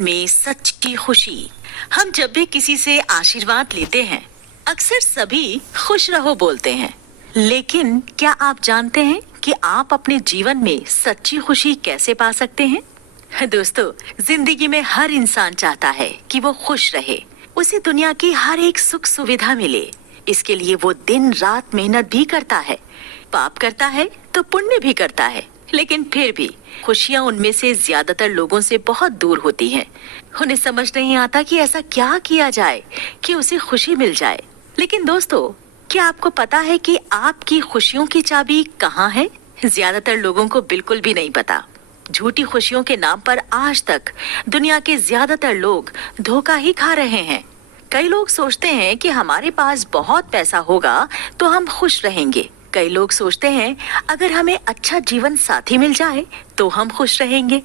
में सच की खुशी। हम जब भी किसी से आशीर्वाद लेते हैं, अक्सर सभी खुश रहो बोलते हैं, लेकिन क्या आप जानते हैं कि आप अपने जीवन में सच्ची खुशी कैसे पा सकते हैं? दोस्तों, जिंदगी में हर इंसान चाहता है कि वो खुश रहे, उसे दुनिया की हर एक सुख सुविधा मिले। इसके लिए वो दिन रात मेहनत भी करता है, पाप करता है तो पुण्य भी करता है, लेकिन फिर भी खुशियाँ उनमें से ज्यादातर लोगों से बहुत दूर होती हैं। उन्हें समझ नहीं आता कि ऐसा क्या किया जाए कि उसे खुशी मिल जाए। लेकिन दोस्तों, क्या आपको पता है कि आपकी खुशियों की चाबी कहाँ है? ज्यादातर लोगों को बिल्कुल भी नहीं पता। झूठी खुशियों के नाम पर आज तक दुनिया के ज्यादातर लोग धोखा ही खा रहे हैं। कई लोग सोचते हैं कि हमारे पास बहुत पैसा होगा तो हम खुश रहेंगे। कई लोग सोचते हैं अगर हमें अच्छा जीवन साथी मिल जाए तो हम खुश रहेंगे।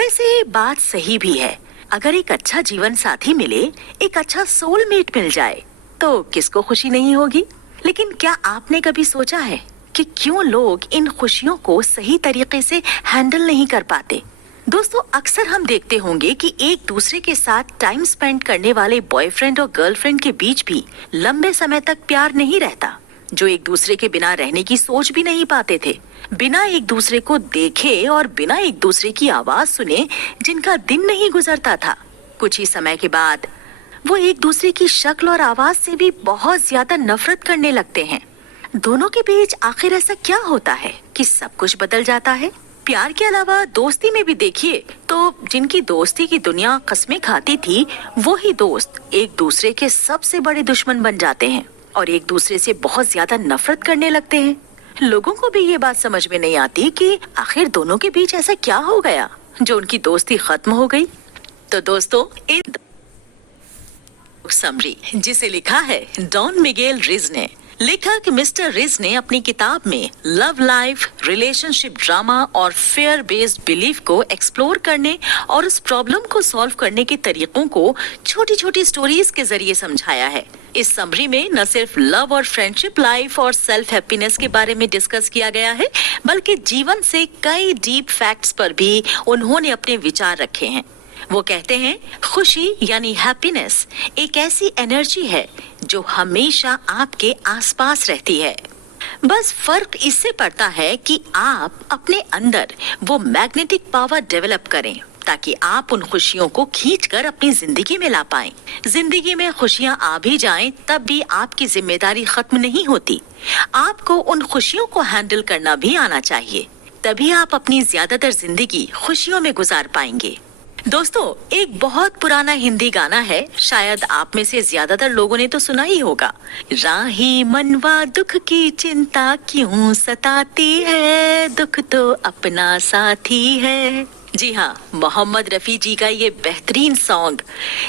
वैसे ये बात सही भी है। अगर एक अच्छा जीवन साथी मिले, एक अच्छा सोलमेट मिल जाए, तो किसको खुशी नहीं होगी? लेकिन क्या आपने कभी सोचा है कि क्यों लोग इन खुशियों को सही तरीके से हैंडल नहीं कर पाते? दोस्तों, अक्सर हम देखते होंगे कि एक दूसरे के साथ टाइम स्पेंड करने वाले बॉयफ्रेंड और गर्लफ्रेंड के बीच भी लंबे समय तक प्यार नहीं रहता, जो एक दूसरे के बिना रहने की सोच भी नहीं पाते थे, बिना एक दूसरे को देखे और बिना एक दूसरे की आवाज सुने जिनका दिन नहीं गुजरता था। कुछ ही समय के बाद वो एक दूसरे की शक्ल और आवाज से भी बहुत ज्यादा नफरत करने लगते हैं। दोनों के बीच आखिर ऐसा क्या होता है कि सब कुछ बदल जाता है? प्यार के अलावा दोस्ती में भी देखिए तो जिनकी दोस्ती की दुनिया कस्में खाती थी, वो ही दोस्त एक दूसरे के सबसे बड़े दुश्मन बन जाते हैं और एक दूसरे से बहुत ज्यादा नफरत करने लगते हैं। लोगों को भी ये बात समझ में नहीं आती कि आखिर दोनों के बीच ऐसा क्या हो गया जो उनकी दोस्ती खत्म हो गई। तो दोस्तों, इन समरी जिसे लिखा है डॉन मिगेल रिज ने। लेखक मिस्टर रिज ने अपनी किताब में लव लाइफ, रिलेशनशिप ड्रामा और फेयर बेस्ड बिलीफ को एक्सप्लोर करने और उस प्रॉब्लम को सॉल्व करने के तरीकों को छोटी छोटी स्टोरीज के जरिए समझाया है। इस समरी में न सिर्फ लव और फ्रेंडशिप लाइफ और सेल्फ हैप्पीनेस के बारे में डिस्कस किया गया है, बल्कि जीवन से कई डीप फैक्ट्स पर भी उन्होंने अपने विचार रखे हैं। वो कहते हैं, खुशी यानी हैप्पीनेस एक ऐसी एनर्जी है जो हमेशा आपके आसपास रहती है। बस फर्क इससे पड़ता है कि आप अपने अंदर वो मैग्नेटिक पावर डेवलप करें ताकि आप उन खुशियों को खींचकर अपनी जिंदगी में ला पाएं। जिंदगी में खुशियां आ भी जाएं, तब भी आपकी जिम्मेदारी खत्म नहीं होती। आपको उन खुशियों को हैंडल करना भी आना चाहिए, तभी आप अपनी ज्यादातर जिंदगी खुशियों में गुजार पाएंगे। दोस्तों, एक बहुत पुराना हिंदी गाना है, शायद आप में से ज्यादातर लोगों ने तो सुना ही होगा। राही मनवा दुख की चिंता क्यों सताती है, दुख तो अपना साथी है। जी हाँ, मोहम्मद रफी जी का ये बेहतरीन सॉन्ग,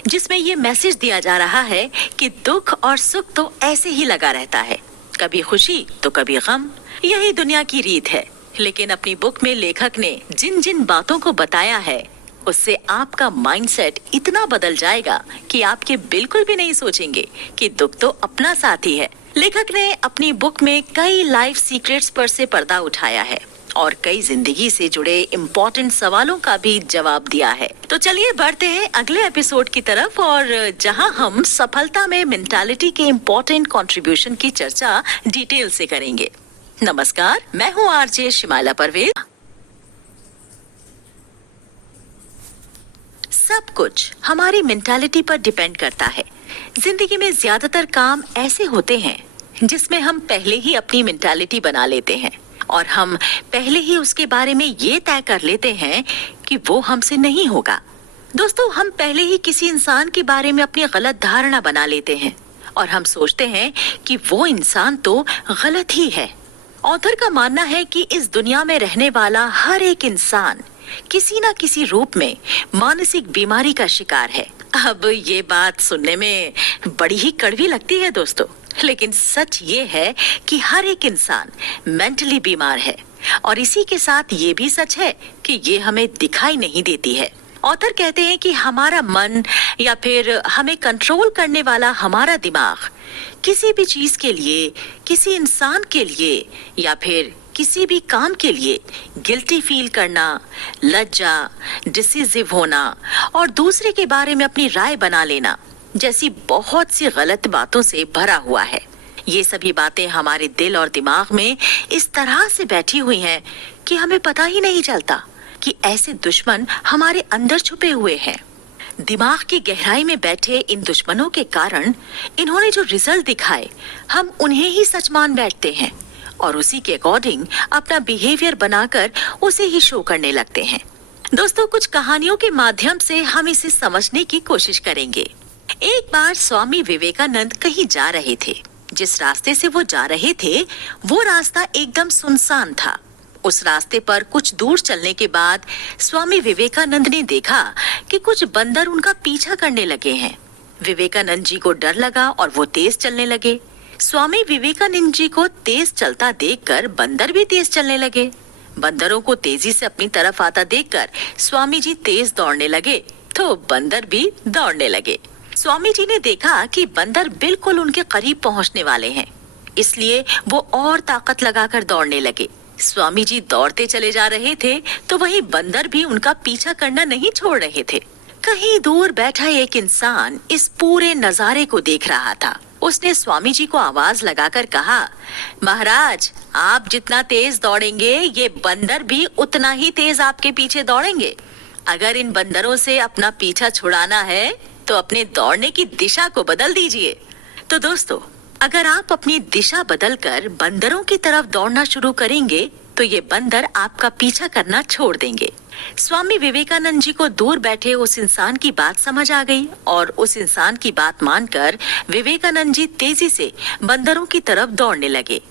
जिसमें ये मैसेज दिया जा रहा है कि दुख और सुख तो ऐसे ही लगा रहता है, कभी खुशी तो कभी गम, यही दुनिया की रीत है। लेकिन अपनी बुक में लेखक ने जिन जिन बातों को बताया है, उससे आपका माइंडसेट इतना बदल जाएगा कि आप ये बिल्कुल भी नहीं सोचेंगे कि दुख तो अपना साथी है। लेखक ने अपनी बुक में कई लाइफ सीक्रेट्स पर से पर्दा उठाया है और कई जिंदगी से जुड़े इम्पोर्टेंट सवालों का भी जवाब दिया है। तो चलिए बढ़ते हैं अगले एपिसोड की तरफ, और जहां हम सफलता में मेंटालिटी के इम्पोर्टेंट कंट्रीब्यूशन की चर्चा डिटेल से करेंगे। नमस्कार, मैं हूँ आरजे शिमाला परवेज। सब कुछ हमारी मेंटालिटी पर डिपेंड करता है। जिंदगी में ज्यादातर काम ऐसे होते हैं जिसमें हम पहले ही अपनी मेंटालिटी बना लेते हैं और हम पहले ही उसके बारे में ये तय कर लेते हैं कि वो हमसे नहीं होगा। दोस्तों, हम पहले ही किसी इंसान के बारे में अपनी गलत धारणा बना लेते हैं और हम सोचते हैं कि वो इंसान तो गलत ही है। ऑथर का मानना है कि इस दुनिया में रहने वाला हर एक इंसान किसी न किसी रूप में मानसिक बीमारी का शिकार है। अब ये बात सुनने में बड़ी ही कड़वी लगती है दोस्तों, लेकिन सच ये है कि हर एक इंसान मेंटली बीमार है और इसी के साथ ये भी सच है कि ये हमें दिखाई नहीं देती है। ऑथर कहते हैं कि हमारा मन या फिर हमें कंट्रोल करने वाला हमारा दिमाग किसी भी चीज के लिए, किसी इंसान के लिए या फिर किसी भी काम के लिए गिल्टी फील करना, लज्जा, डिसिसिव होना और दूसरे के बारे में अपनी राय बना लेना जैसी बहुत सी गलत बातों से भरा हुआ है। ये सभी बातें हमारे दिल और दिमाग में इस तरह से बैठी हुई हैं कि हमें पता ही नहीं चलता कि ऐसे दुश्मन हमारे अंदर छुपे हुए हैं। दिमाग की गहराई में बैठे इन दुश्मनों के कारण इन्होंने जो रिजल्ट दिखाए, हम उन्हें ही सच मान बैठते हैं और उसी के अकॉर्डिंग अपना बिहेवियर बनाकर उसे ही शो करने लगते हैं। दोस्तों, कुछ कहानियों के माध्यम से हम इसे समझने की कोशिश करेंगे। एक बार स्वामी विवेकानंद कहीं जा रहे थे। जिस रास्ते से वो जा रहे थे, वो रास्ता एकदम सुनसान था। उस रास्ते पर कुछ दूर चलने के बाद स्वामी विवेकानंद ने देखा कि कुछ बंदर उनका पीछा करने लगे हैं। विवेकानंद जी को डर लगा और वो तेज चलने लगे। स्वामी विवेकानंद जी को तेज चलता देखकर बंदर भी तेज चलने लगे। बंदरों को तेजी से अपनी तरफ आता देखकर स्वामी जी तेज दौड़ने लगे तो बंदर भी दौड़ने लगे। स्वामी जी ने देखा कि बंदर बिल्कुल उनके करीब पहुंचने वाले हैं, इसलिए वो और ताकत लगाकर दौड़ने लगे। स्वामी जी दौड़ते चले जा रहे थे तो वहीं बंदर भी उनका पीछा करना नहीं छोड़ रहे थे। कहीं दूर बैठा एक इंसान इस पूरे नजारे को देख रहा था। उसने स्वामी जी को आवाज लगाकर कहा, महाराज, आप जितना तेज दौड़ेंगे ये बंदर भी उतना ही तेज आपके पीछे दौड़ेंगे। अगर इन बंदरों से अपना पीछा छुड़ाना है तो अपने दौड़ने की दिशा को बदल दीजिए। तो दोस्तों, अगर आप अपनी दिशा बदलकर बंदरों की तरफ दौड़ना शुरू करेंगे तो ये बंदर आपका पीछा करना छोड़ देंगे। स्वामी विवेकानंद जी को दूर बैठे उस इंसान की बात समझ आ गई और उस इंसान की बात मानकर विवेकानंद जी तेजी से बंदरों की तरफ दौड़ने लगे।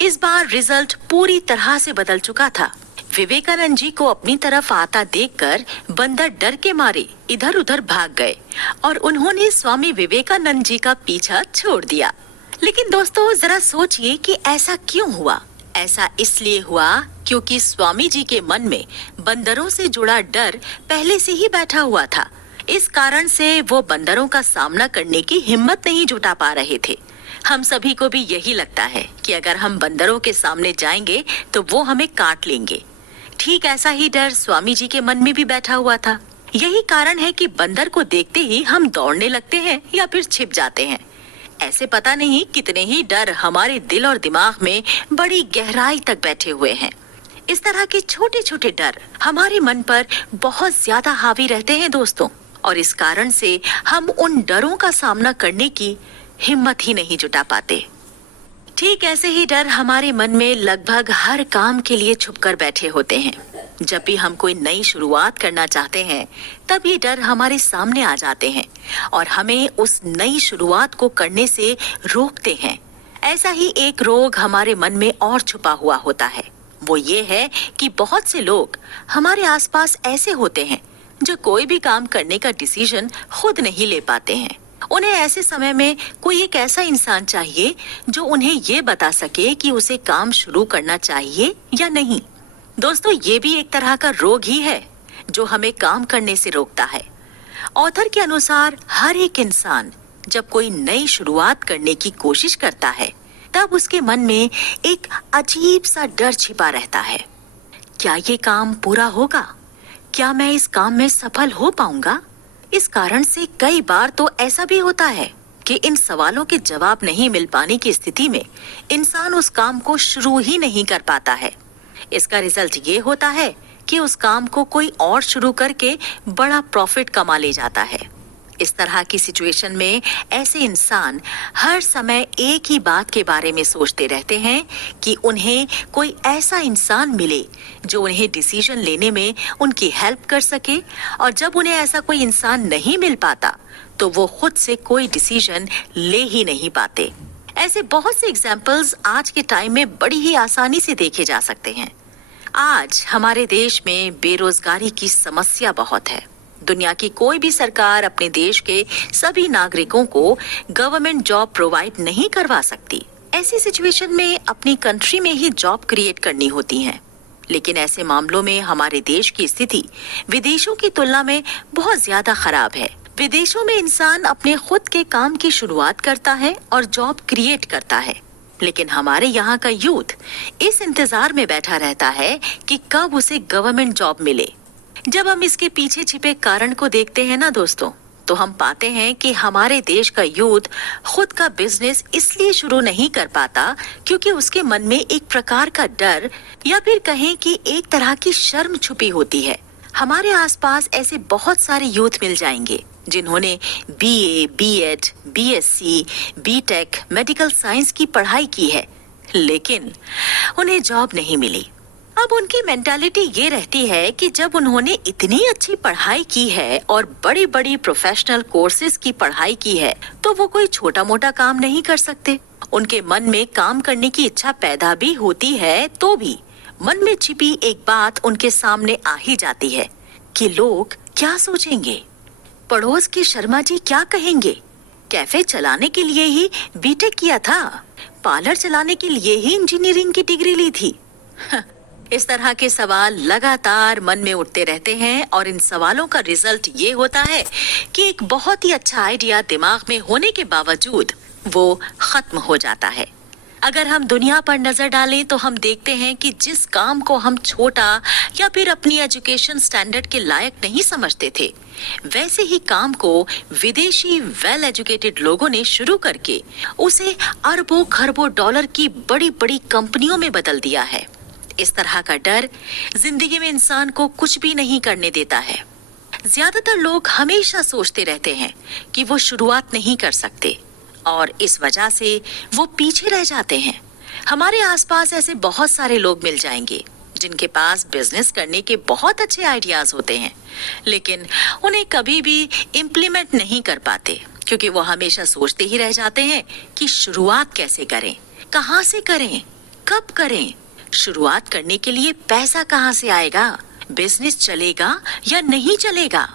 इस बार रिजल्ट पूरी तरह से बदल चुका था। विवेकानंद जी को अपनी तरफ आता देखकर बंदर डर के मारे इधर उधर भाग गए और उन्होंने स्वामी विवेकानंद जी का पीछा छोड़ दिया। लेकिन दोस्तों, जरा सोचिए कि ऐसा क्यों हुआ? ऐसा इसलिए हुआ क्योंकि स्वामी जी के मन में बंदरों से जुड़ा डर पहले से ही बैठा हुआ था। इस कारण से वो बंदरों का सामना करने की हिम्मत नहीं जुटा पा रहे थे। हम सभी को भी यही लगता है कि अगर हम बंदरों के सामने जाएंगे तो वो हमें काट लेंगे। ठीक ऐसा ही डर स्वामी जी के मन में भी बैठा हुआ था। यही कारण है कि बंदर को देखते ही हम दौड़ने लगते हैं या फिर छिप जाते हैं। ऐसे पता नहीं कितने ही डर हमारे दिल और दिमाग में बड़ी गहराई तक बैठे हुए हैं। इस तरह के छोटे छोटे डर हमारे मन पर बहुत ज्यादा हावी रहते हैं दोस्तों, और इस कारण से हम उन डरों का सामना करने की हिम्मत ही नहीं जुटा पाते। ठीक ऐसे ही डर हमारे मन में लगभग हर काम के लिए छुपकर बैठे होते हैं। जब भी हम कोई नई शुरुआत करना चाहते हैं तब ये डर हमारे सामने आ जाते हैं और हमें उस नई शुरुआत को करने से रोकते हैं। ऐसा ही एक रोग हमारे मन में और छुपा हुआ होता है। वो ये है कि बहुत से लोग हमारे आसपास ऐसे होते हैं जो कोई भी काम करने का डिसीजन खुद नहीं ले पाते हैं। उन्हें ऐसे समय में कोई एक ऐसा इंसान चाहिए जो उन्हें ये बता सके कि उसे काम शुरू करना चाहिए या नहीं। दोस्तों, ये भी एक तरह का रोग ही है जो हमें काम करने से रोकता है। ऑथर के अनुसार हर एक इंसान जब कोई नई शुरुआत करने की कोशिश करता है तब उसके मन में एक अजीब सा डर छिपा रहता है। क्या ये काम पूरा होगा? क्या मैं इस काम में सफल हो पाऊंगा? इस कारण से कई बार तो ऐसा भी होता है कि इन सवालों के जवाब नहीं मिल पाने की स्थिति में इंसान उस काम को शुरू ही नहीं कर पाता है। इसका रिजल्ट ये होता है कि उस काम को कोई और शुरू करके बड़ा प्रॉफिट कमा ले जाता है। इस तरह की सिचुएशन में ऐसे इंसान हर समय एक ही बात के बारे में सोचते रहते हैं कि उन्हें कोई ऐसा इंसान मिले जो उन्हें डिसीजन लेने में उनकी हेल्प कर सके, और जब उन्हें ऐसा कोई इंसान नहीं मिल पाता तो वो खुद से कोई डिसीजन ले ही नहीं पाते। ऐसे बहुत से एग्जाम्पल्स आज के टाइम में बड़ी ही आसानी से देखे जा सकते हैं। आज हमारे देश में बेरोजगारी की समस्या बहुत है। दुनिया की कोई भी सरकार अपने देश के सभी नागरिकों को गवर्नमेंट जॉब प्रोवाइड नहीं करवा सकती। ऐसी सिचुएशन में अपनी कंट्री में ही जॉब क्रिएट करनी होती है। लेकिन ऐसे मामलों में हमारे देश की स्थिति विदेशों की तुलना में बहुत ज्यादा खराब है। विदेशों में इंसान अपने खुद के काम की शुरुआत करता है और जॉब क्रिएट करता है, लेकिन हमारे यहाँ का यूथ इस इंतजार में बैठा रहता है कि कब उसे गवर्नमेंट जॉब मिले। जब हम इसके पीछे छिपे कारण को देखते हैं ना दोस्तों, तो हम पाते हैं कि हमारे देश का यूथ खुद का बिजनेस इसलिए शुरू नहीं कर पाता क्योंकि उसके मन में एक प्रकार का डर या फिर कहें कि एक तरह की शर्म छुपी होती है। हमारे आसपास ऐसे बहुत सारे यूथ मिल जाएंगे जिन्होंने BA, BEd, BSc, BTech, medical science की पढ़ाई की है, लेकिन उन्हें जॉब नहीं मिली। अब उनकी मेंटालिटी ये रहती है कि जब उन्होंने इतनी अच्छी पढ़ाई की है और बड़ी बड़ी प्रोफेशनल कोर्सेज की पढ़ाई की है, तो वो कोई छोटा मोटा काम नहीं कर सकते। उनके मन में काम करने की इच्छा पैदा भी होती है, तो भी मन में छिपी एक बात उनके सामने आ ही जाती है कि लोग क्या सोचेंगे, पड़ोस के शर्मा जी क्या कहेंगे, कैफे चलाने के लिए ही बीटेक किया था, पार्लर चलाने के लिए ही इंजीनियरिंग की डिग्री ली थी। इस तरह के सवाल लगातार मन में उठते रहते हैं और इन सवालों का रिजल्ट ये होता है कि एक बहुत ही अच्छा आइडिया दिमाग में होने के बावजूद वो खत्म हो जाता है। अगर हम दुनिया पर नजर डालें तो हम देखते हैं कि जिस काम को हम छोटा या फिर अपनी एजुकेशन स्टैंडर्ड के लायक नहीं समझते थे, वैसे ही काम को विदेशी वेल एजुकेटेड लोगों ने शुरू करके उसे अरबों खरबों डॉलर की बड़ी बड़ी कंपनियों में बदल दिया है। इस तरह का डर जिंदगी में इंसान को कुछ भी नहीं करने देता है। ज्यादातर लोग हमेशा सोचते रहते हैं कि वो शुरुआत नहीं कर सकते और इस वजह से वो पीछे रह जाते हैं। हमारे आसपास ऐसे बहुत सारे लोग मिल जाएंगे जिनके पास बिजनेस करने के बहुत अच्छे आइडियाज होते हैं, लेकिन उन्हें कभी भी इम्प्लीमेंट नहीं कर पाते क्योंकि वो हमेशा सोचते ही रह जाते हैं कि शुरुआत कैसे करें, कहाँ से करें, कब करें, शुरुआत करने के लिए पैसा कहाँ से आएगा, बिजनेस चलेगा या नहीं चलेगा।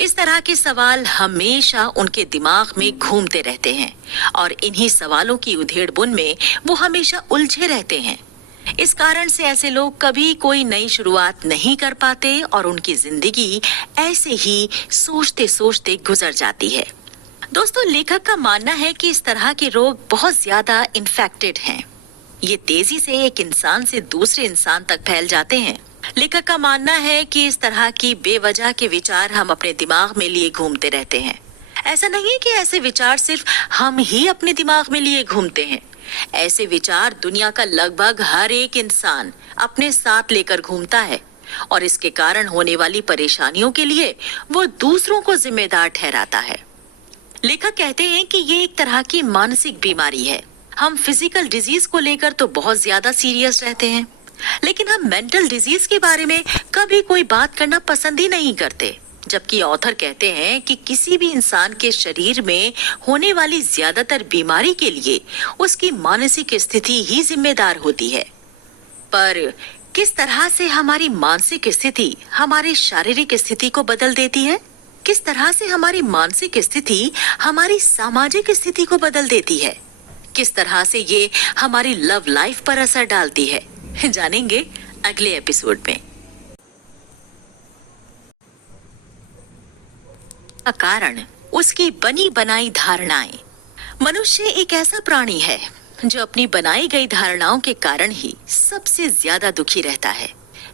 इस तरह के सवाल हमेशा उनके दिमाग में घूमते रहते हैं और इन्हीं सवालों की उधेड़-बुन में वो हमेशा उलझे रहते हैं। इस कारण से ऐसे लोग कभी कोई नई शुरुआत नहीं कर पाते और उनकी जिंदगी ऐसे ही सोचते सोचते गुजर जाती है। दोस्तों, लेखक का मानना है कि इस तरह के रोग बहुत ज्यादा इन्फेक्टेड हैं। ये तेजी से एक इंसान से दूसरे इंसान तक फैल जाते हैं। लेखक का मानना है कि इस तरह की बेवजह के विचार हम अपने दिमाग में लिए घूमते रहते हैं। ऐसा नहीं है कि ऐसे विचार सिर्फ हम ही अपने दिमाग में लिए घूमते हैं। ऐसे विचार दुनिया का लगभग हर एक इंसान अपने साथ लेकर घूमता है और इसके कारण होने वाली परेशानियों के लिए वो दूसरों को जिम्मेदार ठहराता है। लेखक कहते हैं कि ये एक तरह की मानसिक बीमारी है। हम फिजिकल डिजीज को लेकर तो बहुत ज्यादा सीरियस रहते हैं, लेकिन हम मेंटल डिजीज के बारे में कभी कोई बात करना पसंद ही नहीं करते। जबकि ऑथर कहते हैं कि किसी भी इंसान के शरीर में होने वाली ज्यादातर बीमारी के लिए उसकी मानसिक स्थिति ही जिम्मेदार होती है। पर किस तरह से हमारी मानसिक स्थिति हमारी शारीरिक स्थिति को बदल देती है, किस तरह से हमारी मानसिक स्थिति हमारी सामाजिक स्थिति को बदल देती है, किस तरह से ये हमारी लव लाइफ पर असर डालती है, जानेंगे अगले एपिसोड में। कारण उसकी बनी बनाई धारणाएं। मनुष्य एक ऐसा प्राणी है जो अपनी बनाई गई धारणाओं के कारण ही सबसे ज्यादा दुखी रहता है।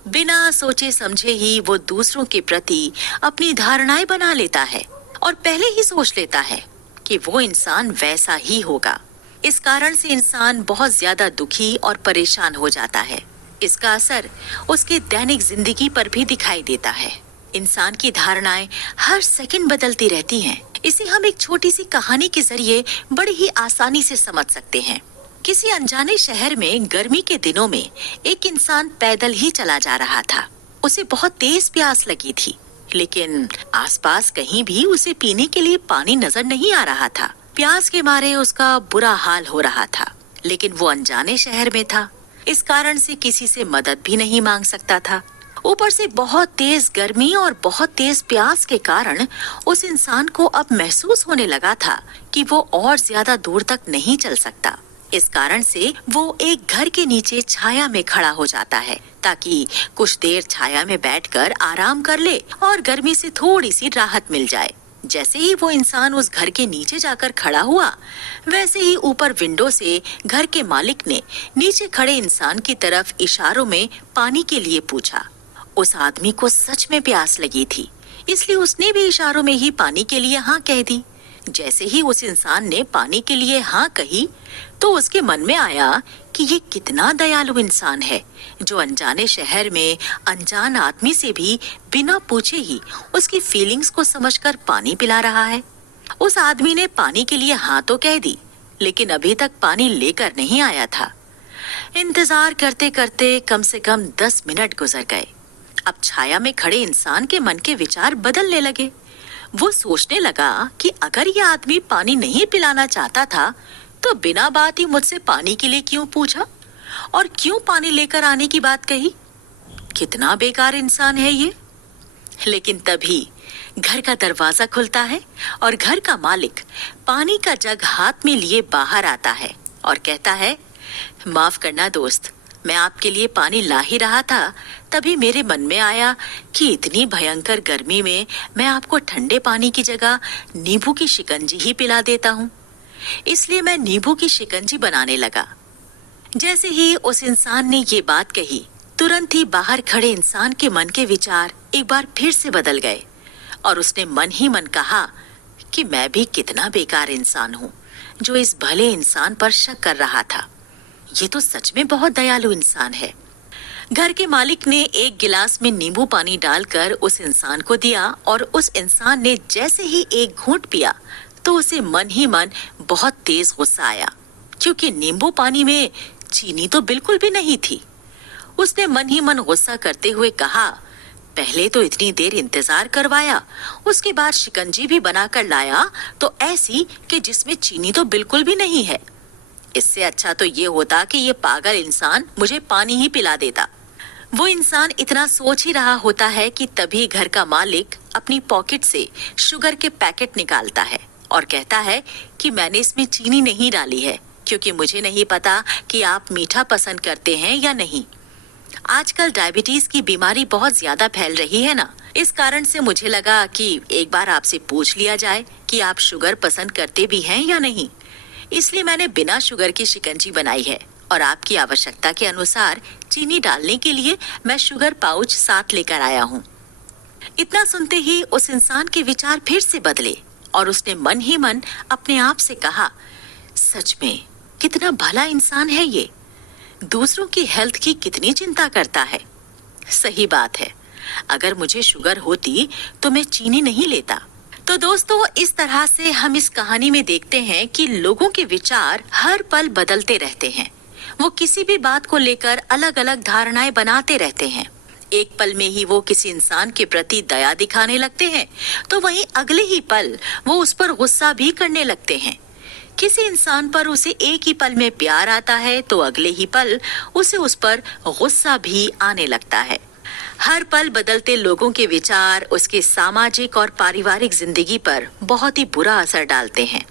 बिना सोचे समझे ही वो दूसरों के प्रति अपनी धारणाएं बना लेता है और पहले ही सोच लेता है कि वो इंसान वैसा ही होगा। इस कारण से इंसान बहुत ज्यादा दुखी और परेशान हो जाता है। इसका असर उसकी दैनिक जिंदगी पर भी दिखाई देता है। इंसान की धारणाएं हर सेकंड बदलती रहती हैं। इसे हम एक छोटी सी कहानी के जरिए बड़ी ही आसानी से समझ सकते हैं। किसी अनजाने शहर में गर्मी के दिनों में एक इंसान पैदल ही चला जा रहा था। उसे बहुत तेज प्यास लगी थी, लेकिन आसपास कहीं भी उसे पीने के लिए पानी नजर नहीं आ रहा था। प्यास के मारे उसका बुरा हाल हो रहा था, लेकिन वो अनजाने शहर में था। इस कारण से किसी से मदद भी नहीं मांग सकता था। ऊपर से बहुत तेज गर्मी और बहुत तेज प्यास के कारण उस इंसान को अब महसूस होने लगा था कि वो और ज्यादा दूर तक नहीं चल सकता। इस कारण से वो एक घर के नीचे छाया में खड़ा हो जाता है ताकि कुछ देर छाया में बैठकर आराम कर ले और गर्मी से थोड़ी सी राहत मिल जाए। जैसे ही वो इंसान उस घर के नीचे जाकर खड़ा हुआ, वैसे ही ऊपर विंडो से घर के मालिक ने नीचे खड़े इंसान की तरफ इशारों में पानी के लिए पूछा। उस आदमी को सच में प्यास लगी थी, इसलिए उसने भी इशारों में ही पानी के लिए हाँ कह दी। जैसे ही उस इंसान ने पानी के लिए हाँ कही, तो उसके मन में आया कि ये कितना दयालु इंसान है, जो अनजाने शहर में अनजान आदमी से भी बिना पूछे ही उसकी फीलिंग्स को समझकर पानी पिला रहा है। उस आदमी ने पानी के लिए हाँ तो कह दी, लेकिन अभी तक पानी लेकर नहीं आया था। इंतजार करते करते कम से कम 10 मिनट गुजर गए। अब छाया में खड़े इंसान के मन के विचार बदलने लगे। वो सोचने लगा कि अगर ये आदमी पानी नहीं पिलाना चाहता था, तो बिना बात ही मुझसे पानी के लिए क्यों पूछा और क्यों पानी लेकर आने की बात कही। कितना बेकार इंसान है ये। लेकिन तभी घर का दरवाजा खुलता है और घर का मालिक पानी का जग हाथ में लिए बाहर आता है और कहता है, माफ करना दोस्त, मैं आपके लिए पानी ला ही रहा था, तभी मेरे मन में आया कि इतनी भयंकर गर्मी में मैं आपको ठंडे पानी की जगह नींबू की शिकंजी ही पिला देता हूँ। इसलिए मैं नींबू की शिकंजी बनाने लगा। जैसे ही उस इंसान ने ये बात कही, तुरंत ही बाहर खड़े इंसान के मन के विचार एक बार फिर से बदल गए और उसने मन ही मन कहा कि मैं भी कितना बेकार इंसान हूँ, जो इस भले इंसान पर शक कर रहा था। ये तो सच में बहुत दयालु इंसान है। घर के मालिक ने एक गिलास में नींबू पानी डालकर उस इंसान को दिया और उस इंसान ने जैसे ही एक घूंट पिया, तो उसे मन ही मन बहुत तेज गुस्सा आया, क्योंकि नींबू पानी में चीनी तो बिल्कुल भी नहीं थी। उसने मन ही मन गुस्सा करते हुए कहा, पहले तो इतनी देर इंतजार करवाया, उसके बाद शिकंजी भी बनाकर लाया, तो ऐसी कि जिसमें चीनी तो बिल्कुल भी नहीं है। इससे अच्छा तो ये होता कि ये पागल इंसान मुझे पानी ही पिला देता। वो इंसान इतना सोच ही रहा होता है कि तभी घर का मालिक अपनी पॉकेट से शुगर के पैकेट निकालता है और कहता है कि मैंने इसमें चीनी नहीं डाली है, क्योंकि मुझे नहीं पता कि आप मीठा पसंद करते हैं या नहीं। आजकल डायबिटीज की बीमारी बहुत ज्यादा फैल रही है ना, इस कारण से मुझे लगा कि एक बार आपसे पूछ लिया जाए कि आप शुगर पसंद करते भी हैं या नहीं। इसलिए मैंने बिना शुगर की शिकंजी बनाई है और आपकी आवश्यकता के अनुसार चीनी डालने के लिए मैं शुगर पाउच साथ लेकर आया हूँ। इतना सुनते ही उस इंसान के विचार फिर से बदले और उसने मन ही मन अपने आप से कहा, सच में कितना भला इंसान है ये, दूसरों की हेल्थ की कितनी चिंता करता है। सही बात है, अगर मुझे शुगर होती तो मैं चीनी नहीं लेता। तो दोस्तों, इस तरह से हम इस कहानी में देखते हैं कि लोगों के विचार हर पल बदलते रहते हैं। वो किसी भी बात को लेकर अलग अलग धारणाएं बनाते रहते हैं। एक पल में ही वो किसी इंसान के प्रति दया दिखाने लगते हैं, तो वहीं अगले ही पल वो उस पर गुस्सा भी करने लगते हैं। किसी इंसान पर उसे एक ही पल में प्यार आता है, तो अगले ही पल उसे उस पर गुस्सा भी आने लगता है। हर पल बदलते लोगों के विचार उसके सामाजिक और पारिवारिक जिंदगी पर बहुत ही बुरा असर डालते हैं।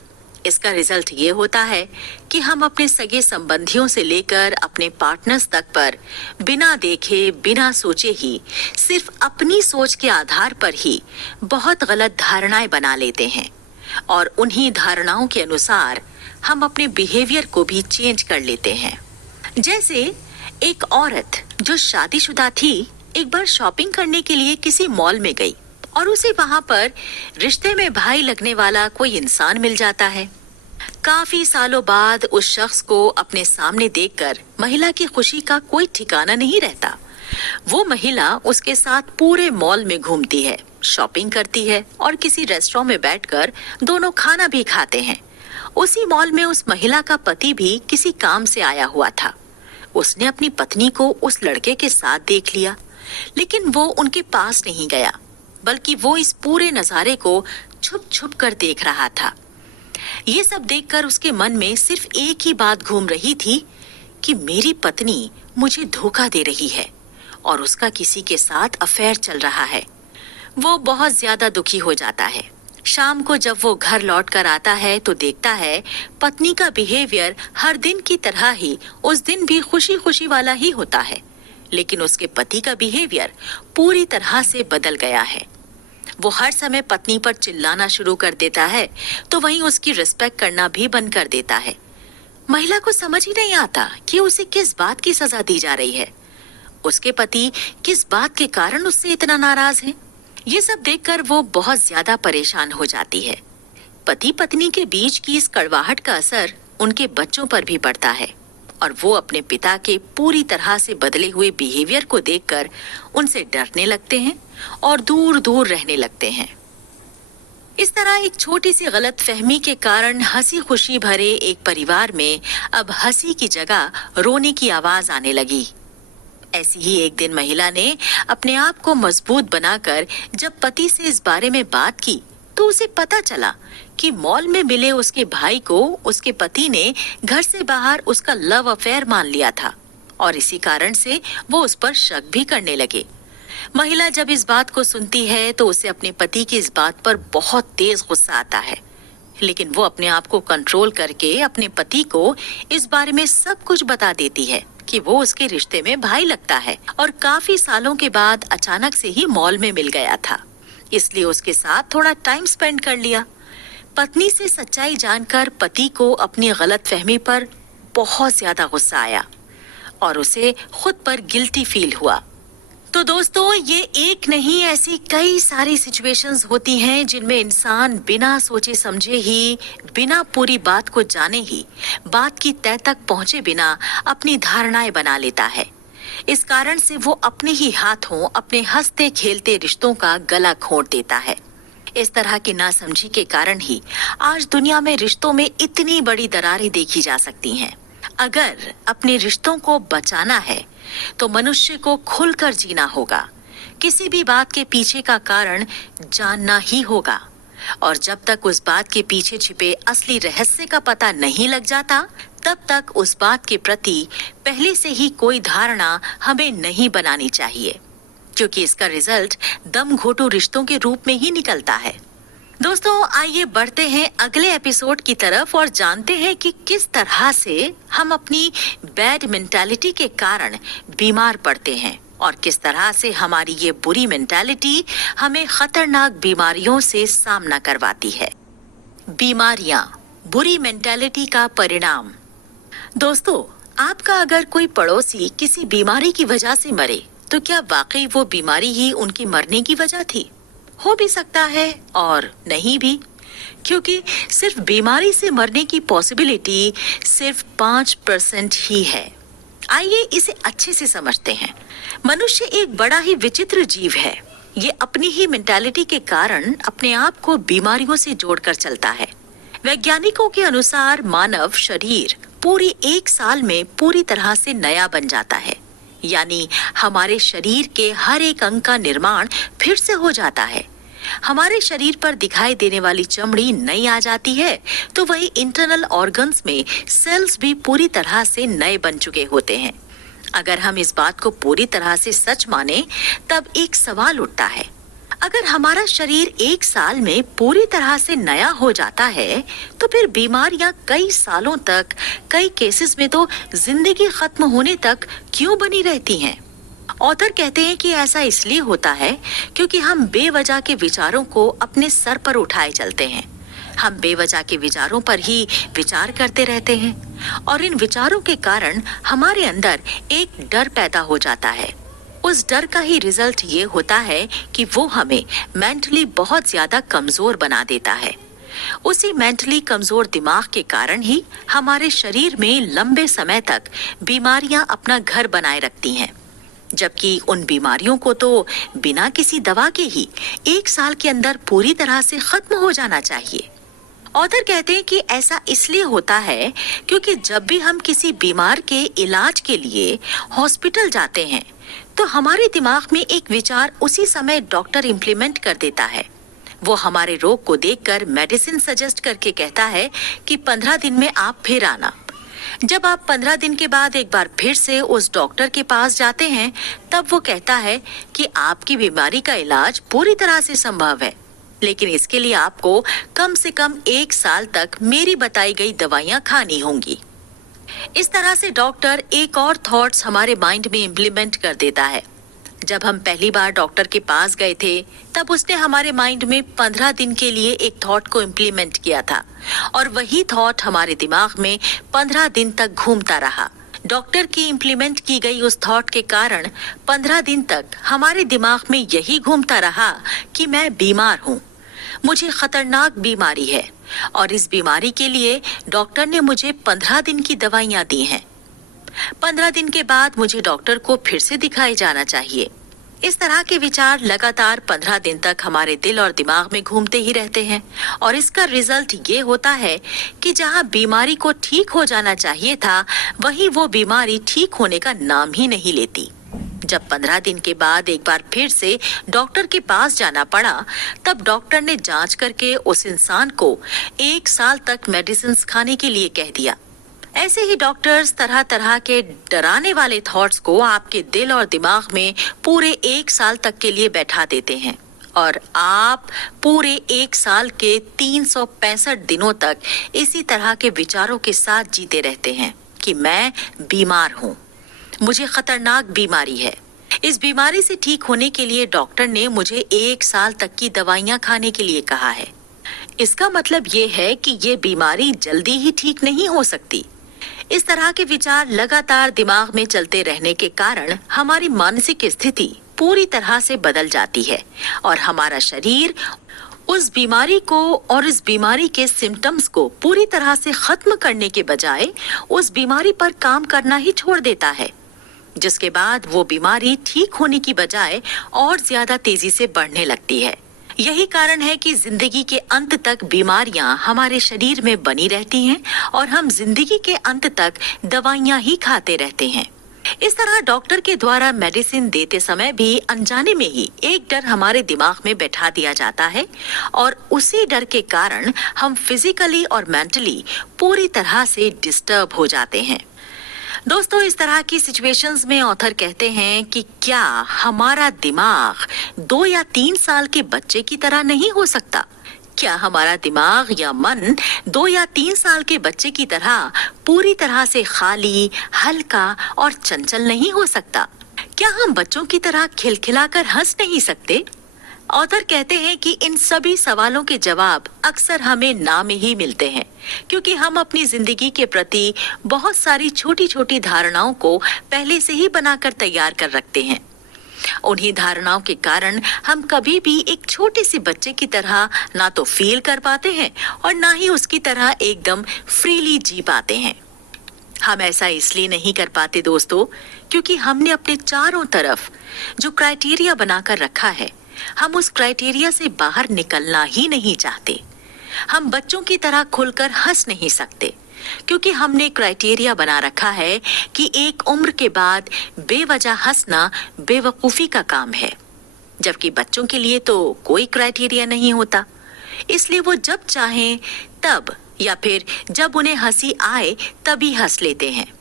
इसका रिजल्ट ये होता है कि हम अपने सगे संबंधियों से लेकर अपने पार्टनर्स तक पर बिना देखे बिना सोचे ही सिर्फ अपनी सोच के आधार पर ही बहुत गलत धारणाएं बना लेते हैं और उन्हीं धारणाओं के अनुसार हम अपने बिहेवियर को भी चेंज कर लेते हैं। जैसे एक औरत जो शादीशुदा थी, एक बार शॉपिंग करने के लिए किसी मॉल में गई और उसे वहां पर रिश्ते में भाई लगने वाला कोई इंसान मिल जाता है। काफी सालों बाद उस शख्स को अपने सामने देखकर महिला की खुशी का कोई ठिकाना नहीं रहता। वो महिला उसके साथ पूरे मॉल में घूमती है, शॉपिंग करती है और किसी रेस्टोरेंट में बैठकर दोनों खाना भी खाते हैं। उसी मॉल में उस महिला का पति भी किसी काम से आया हुआ था। उसने अपनी पत्नी को उस लड़के के साथ देख लिया, लेकिन वो उनके पास नहीं गया, बल्कि वो इस पूरे नजारे को छुप छुप कर देख रहा था। ये सब देखकर उसके मन में सिर्फ एक ही बात घूम रही थी कि मेरी पत्नी मुझे धोखा दे रही है और उसका किसी के साथ अफेयर चल रहा है। वो बहुत ज्यादा दुखी हो जाता है। शाम को जब वो घर लौट कर आता है तो देखता है पत्नी का बिहेवियर हर दिन की तरह ही उस दिन भी खुशी खुशी वाला ही होता है, लेकिन उसके पति का बिहेवियर पूरी तरह से बदल गया है। वो हर समय पत्नी पर चिल्लाना शुरू कर देता है, तो वहीं उसकी रिस्पेक्ट करना भी बंद कर देता है। महिला को समझ ही नहीं आता कि उसे किस बात की सजा दी जा रही है। उसके पति किस बात के कारण उससे इतना नाराज है। ये सब देखकर वो बहुत ज्यादा परेशान हो जाती है। पति पत्नी के बीच की इस कड़वाहट का असर उनके बच्चों पर भी पड़ता है और वो अपने पिता के पूरी तरह से बदले हुए बिहेवियर को देखकर उनसे डरने लगते हैं और दूर दूर रहने लगते हैं। इस तरह एक छोटी सी गलतफहमी के कारण हंसी खुशी भरे एक परिवार में अब हंसी की जगह रोने की आवाज आने लगी। ऐसी ही एक दिन महिला ने अपने आप को मजबूत बनाकर जब पति से इस बारे में बात की, तो उसे पता चला कि मॉल में मिले उसके भाई को उसके पति ने घर से बाहर उसका लव अफेयर मान लिया था और इसी कारण से वो उस पर शक भी करने लगे। महिला जब इस बात को सुनती है तो उसे अपने पति की इस बात पर बहुत तेज गुस्सा आता है, लेकिन वो अपने आप को कंट्रोल करके अपने पति को इस बारे में सब कुछ बता देती है कि वो उसके रिश्ते में भाई लगता है और काफी सालों के बाद अचानक से ही मॉल में मिल गया था, इसलिए उसके साथ थोड़ा टाइम स्पेंड कर लिया। पत्नी से सच्चाई जानकर पति को अपनी गलतफहमी पर बहुत ज्यादा गुस्सा आया और उसे खुद पर गिल्टी फील हुआ। तो दोस्तों, ये एक नहीं, ऐसी कई सारी सिचुएशंस होती हैं जिनमें इंसान बिना सोचे समझे ही, बिना पूरी बात को जाने ही, बात की तह तक पहुंचे बिना अपनी धारणाएं बना लेता है। इस कारण से वो अपने ही हाथों अपने हंसते खेलते रिश्तों का गला घोंट देता है। इस तरह की नासमझी के कारण ही आज दुनिया में रिश्तों में इतनी बड़ी दरारें देखी जा सकती हैं। अगर अपने रिश्तों को बचाना है तो मनुष्य को खुलकर जीना होगा। किसी भी बात के पीछे का कारण जानना ही होगा और जब तक उस बात के पीछे छिपे असली रहस्य का पता नहीं लग जाता, तब तक उस बात के प्रति पहले से ही कोई धारणा हमें नहीं बनानी चाहिए, क्योंकि इसका रिजल्ट दम घोटू रिश्तों के रूप में ही निकलता है। दोस्तों, आइए बढ़ते हैं अगले एपिसोड की तरफ और जानते हैं कि किस तरह से हम अपनी बैड मेंटालिटी के कारण बीमार पड़ते हैं और किस तरह से हमारी ये बुरी मेंटालिटी हमें खतरनाक बीमारियों से सामना करवाती है। बीमारियां, बुरी मेंटालिटी का परिणाम। दोस्तों, आपका अगर कोई पड़ोसी किसी बीमारी की वजह से मरे, तो क्या वाकई वो बीमारी ही उनकी मरने की वजह थी? हो भी सकता है और नहीं भी, क्योंकि सिर्फ बीमारी से मरने की पॉसिबिलिटी सिर्फ 5% ही है। आइए इसे अच्छे से समझते हैं। मनुष्य एक बड़ा ही विचित्र जीव है। ये अपनी ही मेंटालिटी के कारण अपने आप को बीमारियों से जोड़कर चलता है। वैज्ञानिकों के अनुसार मानव शरीर पूरी 1 साल में पूरी तरह से नया बन जाता है, यानी हमारे शरीर के हर एक अंग का निर्माण फिर से हो जाता है। हमारे शरीर पर दिखाई देने वाली चमड़ी नई आ जाती है, तो वही इंटरनल ऑर्गन्स में सेल्स भी पूरी तरह से नए बन चुके होते हैं। अगर हम इस बात को पूरी तरह से सच माने, तब एक सवाल उठता है, अगर हमारा शरीर 1 साल में पूरी तरह से नया हो जाता है, तो फिर बीमारियां कई सालों तक, कई केसेस में तो जिंदगी खत्म होने तक क्यों बनी रहती हैं? ऑथर कहते हैं कि ऐसा इसलिए होता है क्योंकि हम बेवजह के विचारों को अपने सर पर उठाए चलते हैं। हम बेवजह के विचारों पर ही विचार करते रहते हैं और इन विचारों के कारण हमारे अंदर एक डर पैदा हो जाता है। उस डर का ही रिजल्ट ये होता है कि वो हमें मेंटली बहुत ज्यादा कमजोर बना देता है। उसी मेंटली कमजोर दिमाग के कारण ही हमारे शरीर में लंबे समय तक बीमारियां अपना घर बनाए रखती हैं, जबकि उन बीमारियों को तो बिना किसी दवा के ही 1 साल के अंदर पूरी तरह से खत्म हो जाना चाहिए। ऑथर कहते हैं कि ऐसा इसलिए होता है क्योंकि जब भी हम किसी बीमार के इलाज के लिए हॉस्पिटल जाते हैं, तो हमारे दिमाग में एक विचार उसी समय डॉक्टर इम्प्लीमेंट कर देता है। वो हमारे रोग को देखकर मेडिसिन सजेस्ट करके कहता है कि 15 दिन में आप फिर आना। जब आप 15 दिन के बाद एक बार फिर से उस डॉक्टर के पास जाते हैं, तब वो कहता है कि आपकी बीमारी का इलाज पूरी तरह से संभव है, लेकिन इसके लिए आपको कम से कम 1 साल तक मेरी बताई गई दवाइयां खानी होंगी। इस तरह से डॉक्टर एक और थॉट्स हमारे माइंड में इम्प्लीमेंट कर देता है, जब हम पहली बार डॉक्टर के पास गए थे तब उसने हमारे माइंड में 15 दिन के लिए एक थॉट को इम्प्लीमेंट किया था और वही थॉट हमारे दिमाग में 15 दिन तक घूमता रहा। डॉक्टर की इम्प्लीमेंट की गई उस थॉट के कारण 15 दिन तक हमारे दिमाग में यही घूमता रहा कि मैं बीमार हूँ, मुझे खतरनाक बीमारी है और इस बीमारी के लिए डॉक्टर ने मुझे 15 दिन की दवाइयाँ दी हैं। 15 दिन के बाद मुझे डॉक्टर को फिर से दिखाए जाना चाहिए। इस तरह के विचार लगातार 15 दिन तक हमारे दिल और दिमाग में घूमते ही रहते हैं और इसका रिजल्ट ये होता है कि जहां बीमारी को ठीक हो जाना चाहिए था वहीं वो बीमारी ठीक होने का नाम ही नहीं लेती। जब 15 दिन के बाद एक बार फिर से डॉक्टर के पास जाना पड़ा तब डॉक्टर ने जांच करके उस इंसान को 1 साल तक मेडिसिन खाने के लिए कह दिया। ऐसे ही डॉक्टर्स तरह तरह के डराने वाले थॉट्स को आपके दिल और दिमाग में पूरे 1 साल तक के लिए बैठा देते हैं और आप पूरे 1 साल के 365 दिनों तक इसी तरह के विचारों के साथ जीते रहते हैं कि मैं बीमार हूँ, मुझे खतरनाक बीमारी है। इस बीमारी से ठीक होने के लिए डॉक्टर ने मुझे 1 साल तक की दवाइयाँ खाने के लिए कहा है। इसका मतलब ये है कि ये बीमारी जल्दी ही ठीक नहीं हो सकती। इस तरह के विचार लगातार दिमाग में चलते रहने के कारण हमारी मानसिक स्थिति पूरी तरह से बदल जाती है और हमारा शरीर उस बीमारी को और इस बीमारी के सिम्टम्स को पूरी तरह से खत्म करने के बजाय उस बीमारी पर काम करना ही छोड़ देता है, जिसके बाद वो बीमारी ठीक होने की बजाय और ज्यादा तेजी से बढ़ने लगती है। यही कारण है कि जिंदगी के अंत तक बीमारियां हमारे शरीर में बनी रहती हैं और हम जिंदगी के अंत तक दवाइयां ही खाते रहते हैं। इस तरह डॉक्टर के द्वारा मेडिसिन देते समय भी अनजाने में ही एक डर हमारे दिमाग में बैठा दिया जाता है और उसी डर के कारण हम फिजिकली और मेंटली पूरी तरह से डिस्टर्ब हो जाते हैं। दोस्तों, इस तरह की सिचुएशंस में ऑथर कहते हैं कि क्या हमारा दिमाग 2 या 3 साल के बच्चे की तरह नहीं हो सकता? क्या हमारा दिमाग या मन 2 या 3 साल के बच्चे की तरह पूरी तरह से खाली, हल्का और चंचल नहीं हो सकता? क्या हम बच्चों की तरह खिलखिलाकर हंस नहीं सकते? ऑथर कहते हैं कि इन सभी सवालों के जवाब अक्सर हमें ना में ही मिलते हैं, क्योंकि हम अपनी जिंदगी के प्रति बहुत सारी छोटी छोटी धारणाओं को पहले से ही बनाकर तैयार कर रखते हैं। उन्हीं धारणाओं के कारण हम कभी भी एक छोटे से बच्चे की तरह ना तो फील कर पाते हैं और ना ही उसकी तरह एकदम फ्रीली जी पाते हैं। हम ऐसा इसलिए नहीं कर पाते दोस्तों, क्योंकि हमने अपने चारों तरफ जो क्राइटेरिया बनाकर रखा है, हम उस क्राइटेरिया से बाहर निकलना ही नहीं चाहते। हम बच्चों की तरह खुलकर हंस नहीं सकते, क्योंकि हमने क्राइटेरिया बना रखा है कि एक उम्र के बाद बेवजह हंसना बेवकूफी का काम है, जबकि बच्चों के लिए तो कोई क्राइटेरिया नहीं होता। इसलिए वो जब चाहें तब या फिर जब उन्हें हंसी आए तभी हंस लेते हैं।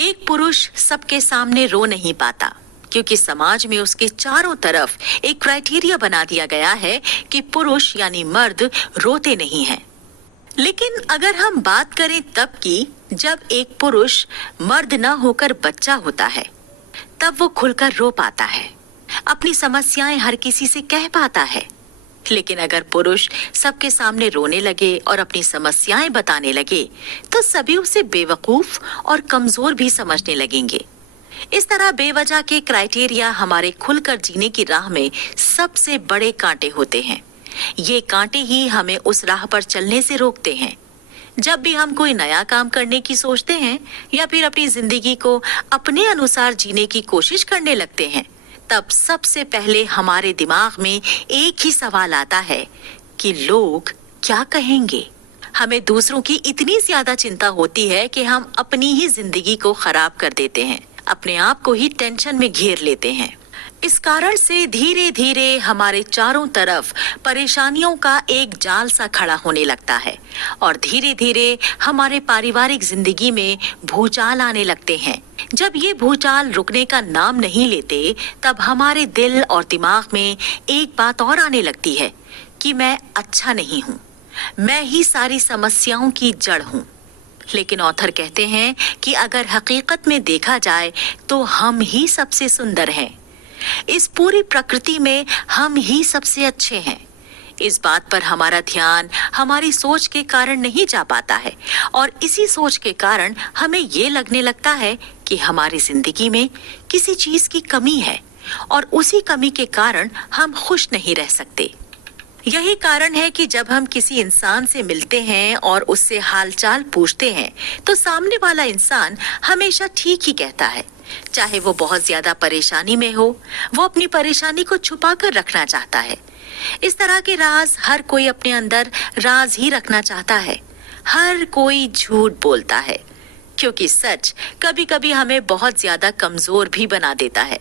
एक पुरुष सबके सामने रो नहीं पाता, क्योंकि समाज में उसके चारों तरफ एक क्राइटेरिया बना दिया गया है कि पुरुष यानी मर्द रोते नहीं हैं। लेकिन अगर हम बात करें तब की जब एक पुरुष मर्द न होकर बच्चा होता है, तब वो खुलकर रो पाता है, अपनी समस्याएं हर किसी से कह पाता है। लेकिन अगर पुरुष सबके सामने रोने लगे और अपनी समस्याएं बताने लगे तो सभी उसे बेवकूफ और कमजोर भी समझने लगेंगे। इस तरह बेवजह के क्राइटेरिया हमारे खुलकर जीने की राह में सबसे बड़े कांटे होते हैं। ये कांटे ही हमें उस राह पर चलने से रोकते हैं। जब भी हम कोई नया काम करने की सोचते हैं या फिर अपनी जिंदगी को अपने अनुसार जीने की कोशिश करने लगते हैं, तब सबसे पहले हमारे दिमाग में एक ही सवाल आता है कि लोग क्या कहेंगे। हमें दूसरों की इतनी ज्यादा चिंता होती है कि हम अपनी ही जिंदगी को खराब कर देते हैं, अपने आप को ही टेंशन में घेर लेते हैं। इस कारण से धीरे धीरे हमारे चारों तरफ परेशानियों का एक जाल सा खड़ा होने लगता है और धीरे धीरे हमारे पारिवारिक जिंदगी में भूचाल आने लगते हैं। जब ये भूचाल रुकने का नाम नहीं लेते, तब हमारे दिल और दिमाग में एक बात और आने लगती है कि मैं अच्छा नहीं हूँ, मैं ही सारी समस्याओं की जड़ हूँ। लेकिन ऑथर कहते हैं कि अगर हकीकत में देखा जाए तो हम ही सबसे सुंदर हैं। इस पूरी प्रकृति में हम ही सबसे अच्छे हैं। इस बात पर हमारा ध्यान हमारी सोच के कारण नहीं जा पाता है और इसी सोच के कारण हमें ये लगने लगता है कि हमारी जिंदगी में किसी चीज की कमी है और उसी कमी के कारण हम खुश नहीं रह सकते। यही कारण है कि जब हम किसी इंसान से मिलते हैं और उससे हालचाल पूछते हैं तो सामने वाला इंसान हमेशा ठीक ही कहता है। चाहे वो बहुत ज्यादा परेशानी में हो, वो अपनी परेशानी को छुपा कर रखना चाहता है। इस तरह के राज हर कोई अपने अंदर राज ही रखना चाहता है। हर कोई झूठ बोलता है क्योंकि सच कभी कभी हमें बहुत ज्यादा कमजोर भी बना देता है।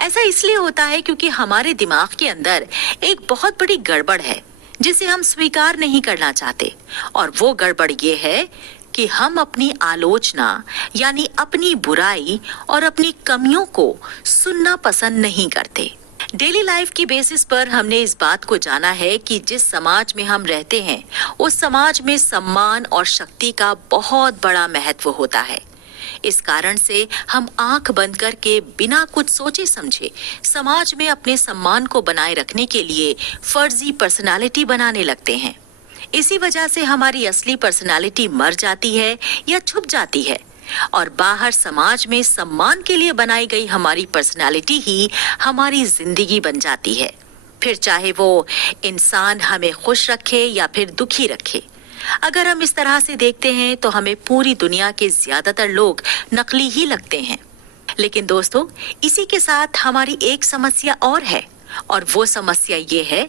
ऐसा इसलिए होता है क्योंकि हमारे दिमाग के अंदर एक बहुत बड़ी गड़बड़ है जिसे हम स्वीकार नहीं करना चाहते, और वो गड़बड़ ये है कि हम अपनी आलोचना यानी अपनी बुराई और अपनी कमियों को सुनना पसंद नहीं करते। डेली लाइफ की बेसिस पर हमने इस बात को जाना है कि जिस समाज में हम रहते हैं उस समाज में सम्मान और शक्ति का बहुत बड़ा महत्व होता है। इस कारण से हम आंख बंद करके बिना कुछ सोचे समझे समाज में अपने सम्मान को बनाए रखने के लिए फर्जी पर्सनालिटी बनाने लगते हैं। इसी वजह से हमारी असली पर्सनालिटी मर जाती है या छुप जाती है और बाहर समाज में सम्मान के लिए बनाई गई हमारी पर्सनालिटी ही हमारी जिंदगी बन जाती है। फिर चाहे वो इंसान हमें खुश रखे या फिर दुखी रखे। अगर हम इस तरह से देखते हैं तो हमें पूरी दुनिया के ज्यादातर लोग नकली ही लगते हैं। लेकिन दोस्तों, इसी के साथ हमारी एक समस्या और है, और वो समस्या ये है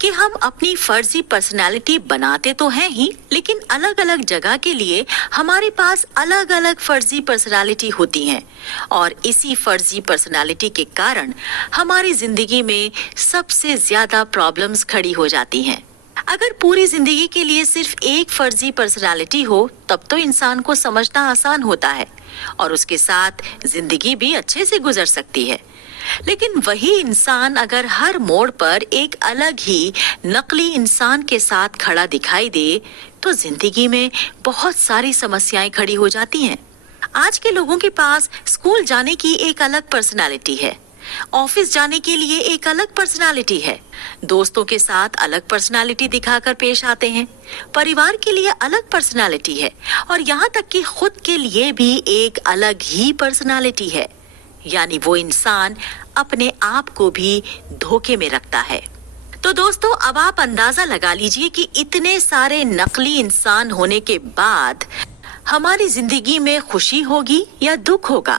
कि हम अपनी फर्जी पर्सनालिटी बनाते तो हैं ही, लेकिन अलग अलग जगह के लिए हमारे पास अलग अलग फर्जी पर्सनालिटी होती हैं और इसी फर्जी पर्सनालिटी के कारण हमारी जिंदगी में सबसे ज्यादा प्रॉब्लम्स खड़ी हो जाती हैं। अगर पूरी जिंदगी के लिए सिर्फ एक फर्जी पर्सनालिटी हो तब तो इंसान को समझना आसान होता है और उसके साथ जिंदगी भी अच्छे से गुजर सकती है। लेकिन वही इंसान अगर हर मोड़ पर एक अलग ही नकली इंसान के साथ खड़ा दिखाई दे तो जिंदगी में बहुत सारी समस्याएं खड़ी हो जाती हैं। आज के लोगों के पास स्कूल जाने की एक अलग पर्सनालिटी है, ऑफिस जाने के लिए एक अलग पर्सनालिटी है, दोस्तों के साथ अलग पर्सनालिटी दिखाकर पेश आते हैं, परिवार के लिए अलग पर्सनालिटी है और यहाँ तक कि खुद के लिए भी एक अलग ही पर्सनालिटी है। यानी वो इंसान अपने आप को भी धोखे में रखता है। तो दोस्तों, अब आप अंदाजा लगा लीजिए कि इतने सारे नकली इंसान होने के बाद हमारी जिंदगी में खुशी होगी या दुख होगा।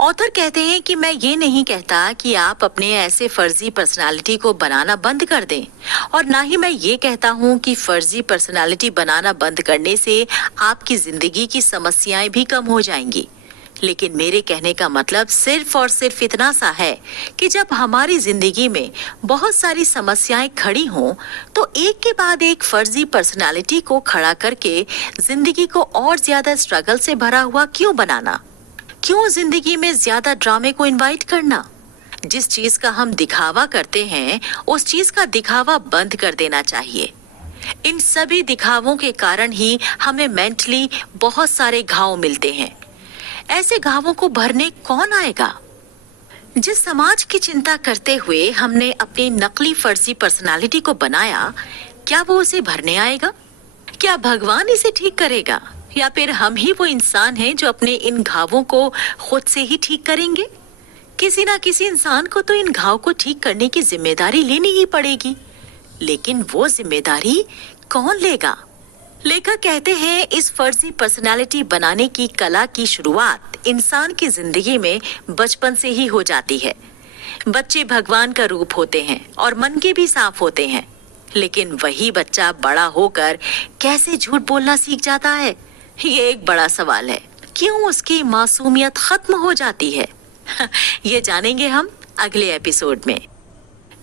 ऑथर कहते हैं कि मैं ये नहीं कहता कि आप अपने ऐसे फर्जी पर्सनालिटी को बनाना बंद कर दें, और ना ही मैं ये कहता हूँ कि फर्जी पर्सनालिटी बनाना बंद करने से आपकी जिंदगी की समस्याएं भी कम हो जाएंगी। लेकिन मेरे कहने का मतलब सिर्फ और सिर्फ इतना सा है कि जब हमारी जिंदगी में बहुत सारी समस्याएं खड़ी हों तो एक के बाद एक फर्जी पर्सनालिटी को खड़ा करके जिंदगी को और ज्यादा स्ट्रगल से भरा हुआ क्यों बनाना? क्यों जिंदगी में ज्यादा ड्रामे को इनवाइट करना? जिस चीज का हम दिखावा करते हैं उस चीज का दिखावा बंद कर देना चाहिए। इन सभी दिखावों के कारण ही हमें मेंटली बहुत सारे घाव मिलते हैं। ऐसे घावों को भरने कौन आएगा? जिस समाज की चिंता करते हुए हमने अपनी नकली फर्जी पर्सनालिटी को बनाया, क्या वो उसे भरने आएगा? क्या भगवान इसे ठीक करेगा या फिर हम ही वो इंसान हैं जो अपने इन घावों को खुद से ही ठीक करेंगे? किसी ना किसी इंसान को तो इन घाव को ठीक करने की जिम्मेदारी लेनी ही पड़ेगी, लेकिन वो जिम्मेदारी कौन लेगा? लेखक कहते हैं इस फर्जी पर्सनालिटी बनाने की कला की शुरुआत इंसान की जिंदगी में बचपन से ही हो जाती है। बच्चे भगवान का रूप होते हैं और मन के भी साफ होते हैं, लेकिन वही बच्चा बड़ा होकर कैसे झूठ बोलना सीख जाता है, ये एक बड़ा सवाल है। क्यों उसकी मासूमियत खत्म हो जाती है? ये जानेंगे हम अगले एपिसोड में।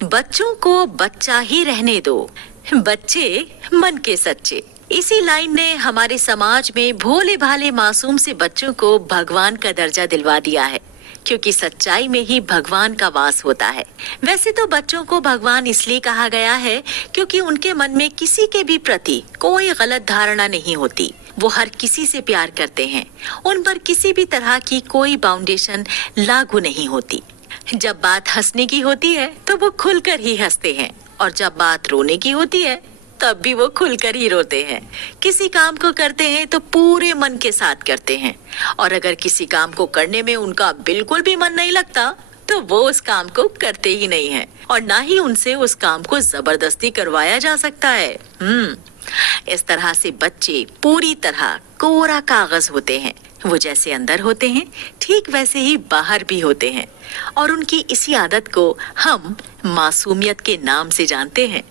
बच्चों को बच्चा ही रहने दो, बच्चे मन के सच्चे। इसी लाइन ने हमारे समाज में भोले भाले मासूम से बच्चों को भगवान का दर्जा दिलवा दिया है, क्योंकि सच्चाई में ही भगवान का वास होता है। वैसे तो बच्चों को भगवान इसलिए कहा गया है क्योंकि उनके मन में किसी के भी प्रति कोई गलत धारणा नहीं होती। वो हर किसी से प्यार करते हैं, उन पर किसी भी तरह की कोई बाउंडेशन लागू नहीं होती। जब बात हंसने की होती है तो वो खुलकर ही हंसते हैं, और जब बात रोने की होती है तब भी वो खुलकर ही रोते हैं। किसी काम को करते हैं तो पूरे मन के साथ करते हैं, और अगर किसी काम को करने में उनका बिल्कुल भी मन नहीं लगता तो वो उस काम को करते ही नहीं है, और ना ही उनसे उस काम को जबरदस्ती करवाया जा सकता है। इस तरह से बच्चे पूरी तरह कोरा कागज होते हैं। वो जैसे अंदर होते हैं ठीक वैसे ही बाहर भी होते हैं, और उनकी इसी आदत को हम मासूमियत के नाम से जानते हैं।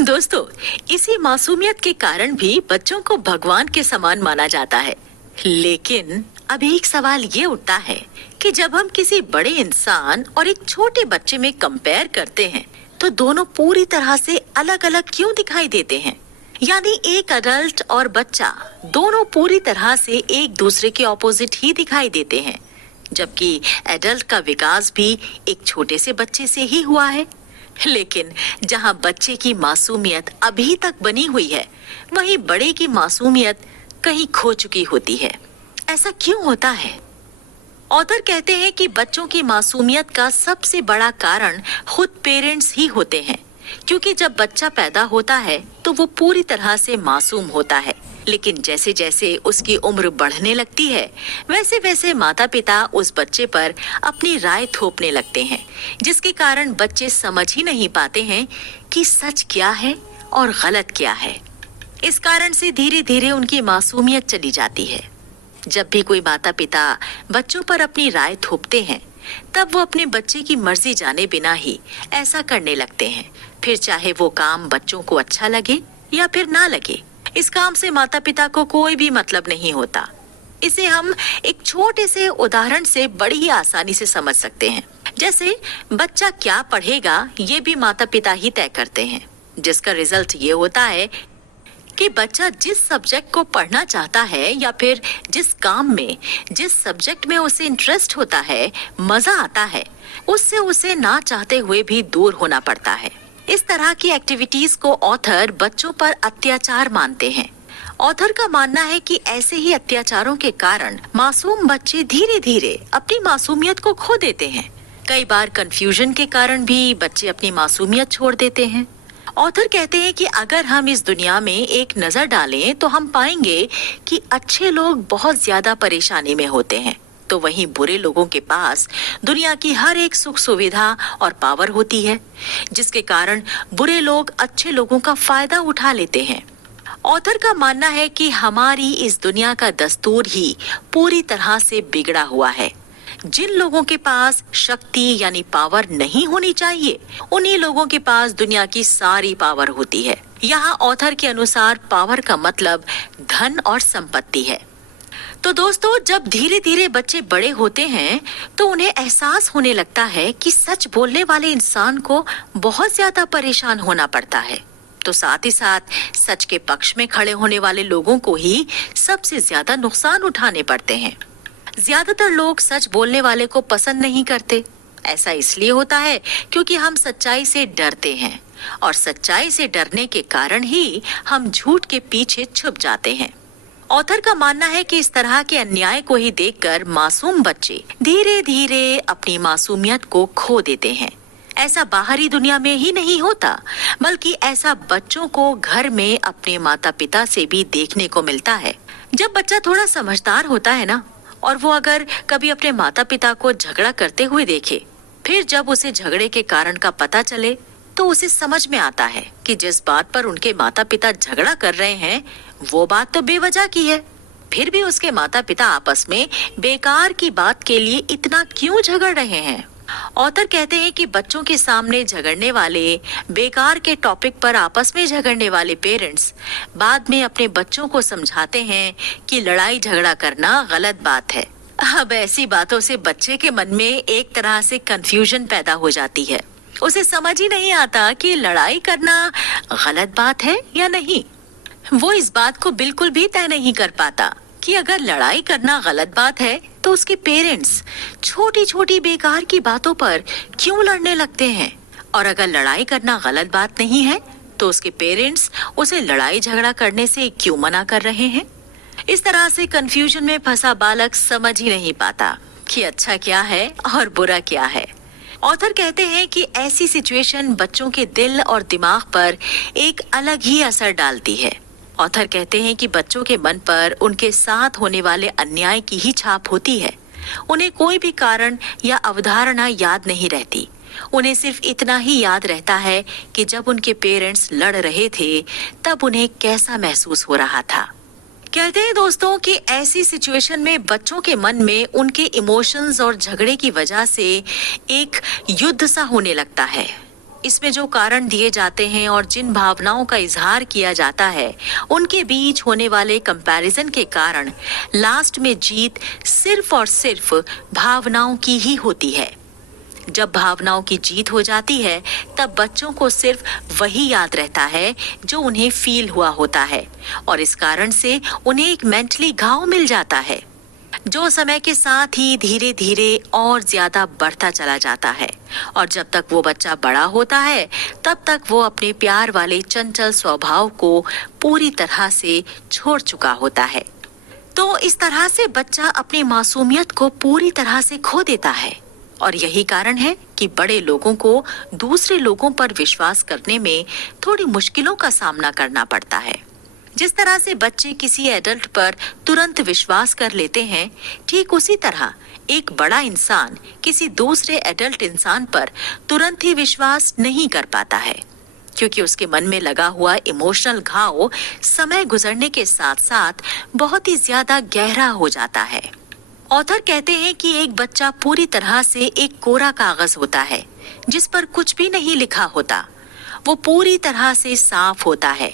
दोस्तों, इसी मासूमियत के कारण भी बच्चों को भगवान के समान माना जाता है। लेकिन अब एक सवाल ये उठता है कि जब हम किसी बड़े इंसान और एक छोटे बच्चे में कंपेयर करते हैं तो दोनों पूरी तरह से अलग अलग क्यों दिखाई देते हैं? यानी एक अडल्ट और बच्चा दोनों पूरी तरह से एक दूसरे के ऑपोजिट ही दिखाई देते हैं, जबकि एडल्ट का विकास भी एक छोटे से बच्चे से ही हुआ है। लेकिन जहां बच्चे की मासूमियत अभी तक बनी हुई है, वहीं बड़े की मासूमियत कहीं खो चुकी होती है। ऐसा क्यों होता है? ऑथर कहते हैं कि बच्चों की मासूमियत का सबसे बड़ा कारण खुद पेरेंट्स ही होते हैं, क्योंकि जब बच्चा पैदा होता है तो वो पूरी तरह से मासूम होता है, लेकिन जैसे जैसे उसकी उम्र बढ़ने लगती है वैसे वैसे माता पिता उस बच्चे पर अपनी राय थोपने लगते हैं, जिसके कारण बच्चे समझ ही नहीं पाते हैं कि सच क्या है और गलत क्या है। इस कारण से धीरे धीरे उनकी मासूमियत चली जाती है। जब भी कोई माता पिता बच्चों पर अपनी राय थोपते हैं तब वो अपने बच्चे की मर्जी जाने बिना ही ऐसा करने लगते हैं, फिर चाहे वो काम बच्चों को अच्छा लगे या फिर ना लगे। इस काम से माता पिता को कोई भी मतलब नहीं होता। इसे हम एक छोटे से उदाहरण से बड़ी ही आसानी से समझ सकते हैं। जैसे बच्चा क्या पढ़ेगा ये भी माता पिता ही तय करते हैं, जिसका रिजल्ट ये होता है कि बच्चा जिस सब्जेक्ट को पढ़ना चाहता है या फिर जिस काम में जिस सब्जेक्ट में उसे इंटरेस्ट होता है, मजा आता है, उससे उसे ना चाहते हुए भी दूर होना पड़ता है। इस तरह की एक्टिविटीज को ऑथर बच्चों पर अत्याचार मानते हैं। ऑथर का मानना है कि ऐसे ही अत्याचारों के कारण मासूम बच्चे धीरे धीरे अपनी मासूमियत को खो देते हैं। कई बार कंफ्यूजन के कारण भी बच्चे अपनी मासूमियत छोड़ देते हैं। ऑथर कहते हैं कि अगर हम इस दुनिया में एक नजर डालें तो हम पाएंगे कि अच्छे लोग बहुत ज्यादा परेशानी में होते हैं, तो वहीं बुरे लोगों के पास दुनिया की हर एक सुख सुविधा और पावर होती है, जिसके कारण बुरे लोग अच्छे लोगों का फायदा उठा लेते हैं। ऑथर का मानना है कि हमारी इस दुनिया का दस्तूर ही पूरी तरह से बिगड़ा हुआ है। जिन लोगों के पास शक्ति यानी पावर नहीं होनी चाहिए, उन्हीं लोगों के पास दुनिया की सारी पावर होती है। यहाँ ऑथर के अनुसार पावर का मतलब धन और संपत्ति है। तो दोस्तों, जब धीरे धीरे बच्चे बड़े होते हैं तो उन्हें एहसास होने लगता है कि सच बोलने वाले इंसान को बहुत ज्यादा परेशान होना पड़ता है, तो साथ ही साथ सच के पक्ष में खड़े होने वाले लोगों को ही सबसे ज्यादा नुकसान उठाने पड़ते हैं। ज्यादातर लोग सच बोलने वाले को पसंद नहीं करते। ऐसा इसलिए होता है क्योंकि हम सच्चाई से डरते हैं, और सच्चाई से डरने के कारण ही हम झूठ के पीछे छुप जाते हैं। ऑथर का मानना है कि इस तरह के अन्याय को ही देखकर मासूम बच्चे धीरे धीरे अपनी मासूमियत को खो देते हैं। ऐसा बाहरी दुनिया में ही नहीं होता, बल्कि ऐसा बच्चों को घर में अपने माता पिता से भी देखने को मिलता है। जब बच्चा थोड़ा समझदार होता है ना, और वो अगर कभी अपने माता पिता को झगड़ा करते हुए देखे, फिर जब उसे झगड़े के कारण का पता चले तो उसे समझ में आता है कि जिस बात पर उनके माता पिता झगड़ा कर रहे हैं वो बात तो बेवजह की है, फिर भी उसके माता पिता आपस में बेकार की बात के लिए इतना क्यों झगड़ रहे हैं। ऑथर कहते हैं कि बच्चों के सामने झगड़ने वाले, बेकार के टॉपिक पर आपस में झगड़ने वाले पेरेंट्स बाद में अपने बच्चों को समझाते हैं कि लड़ाई झगड़ा करना गलत बात है। अब ऐसी बातों से बच्चे के मन में एक तरह से कंफ्यूजन पैदा हो जाती है। उसे समझ ही नहीं आता कि लड़ाई करना गलत बात है या नहीं। वो इस बात को बिल्कुल भी तय नहीं कर पाता कि अगर लड़ाई करना गलत बात है तो उसके पेरेंट्स छोटी छोटी बेकार की बातों पर क्यों लड़ने लगते हैं, और अगर लड़ाई करना गलत बात नहीं है तो उसके पेरेंट्स उसे लड़ाई झगड़ा करने से क्यों मना कर रहे हैं। इस तरह से कंफ्यूजन में फंसा बालक समझ ही नहीं पाता कि अच्छा क्या है और बुरा क्या है। ऑथर कहते हैं कि ऐसी सिचुएशन बच्चों के दिल और दिमाग पर एक अलग ही असर डालती है। ऑथर कहते हैं कि बच्चों के मन पर उनके साथ होने वाले अन्याय की ही छाप होती है। उन्हें कोई भी कारण या अवधारणा याद नहीं रहती। उन्हें सिर्फ इतना ही याद रहता है कि जब उनके पेरेंट्स लड़ रहे थे तब उन्हें कैसा महसूस हो रहा था। कहते हैं दोस्तों कि ऐसी सिचुएशन में बच्चों के मन में उनके इमोशंस और झगड़े की वजह से एक युद्ध सा होने लगता है। इसमें जो कारण दिए जाते हैं और जिन भावनाओं का इजहार किया जाता है, उनके बीच होने वाले कंपैरिजन के कारण लास्ट में जीत सिर्फ और सिर्फ भावनाओं की ही होती है। जब भावनाओं की जीत हो जाती है तब बच्चों को सिर्फ वही याद रहता है जो उन्हें फील हुआ होता है, और इस कारण से उन्हें एक मेंटली घाव मिल जाता है जो समय के साथ ही धीरे धीरे और ज्यादा बढ़ता चला जाता है। और जब तक वो बच्चा बड़ा होता है तब तक वो अपने प्यार वाले चंचल स्वभाव को पूरी तरह से छोड़ चुका होता है। तो इस तरह से बच्चा अपनी मासूमियत को पूरी तरह से खो देता है, और यही कारण है कि बड़े लोगों को दूसरे लोगों पर विश्वास करने में थोड़ी मुश्किलों का सामना करना पड़ता है। जिस तरह से बच्चे किसी एडल्ट पर तुरंत विश्वास कर लेते हैं, ठीक उसी तरह एक बड़ा इंसान किसी दूसरे एडल्ट इंसान पर तुरंत ही विश्वास नहीं कर पाता है, क्योंकि उसके मन में लगा हुआ इमोशनल घाव समय गुजरने के साथ साथ बहुत ही ज्यादा गहरा हो जाता है। ऑथर कहते हैं कि एक बच्चा पूरी तरह से एक कोरा कागज होता है जिस पर कुछ भी नहीं लिखा होता। वो पूरी तरह से साफ होता है।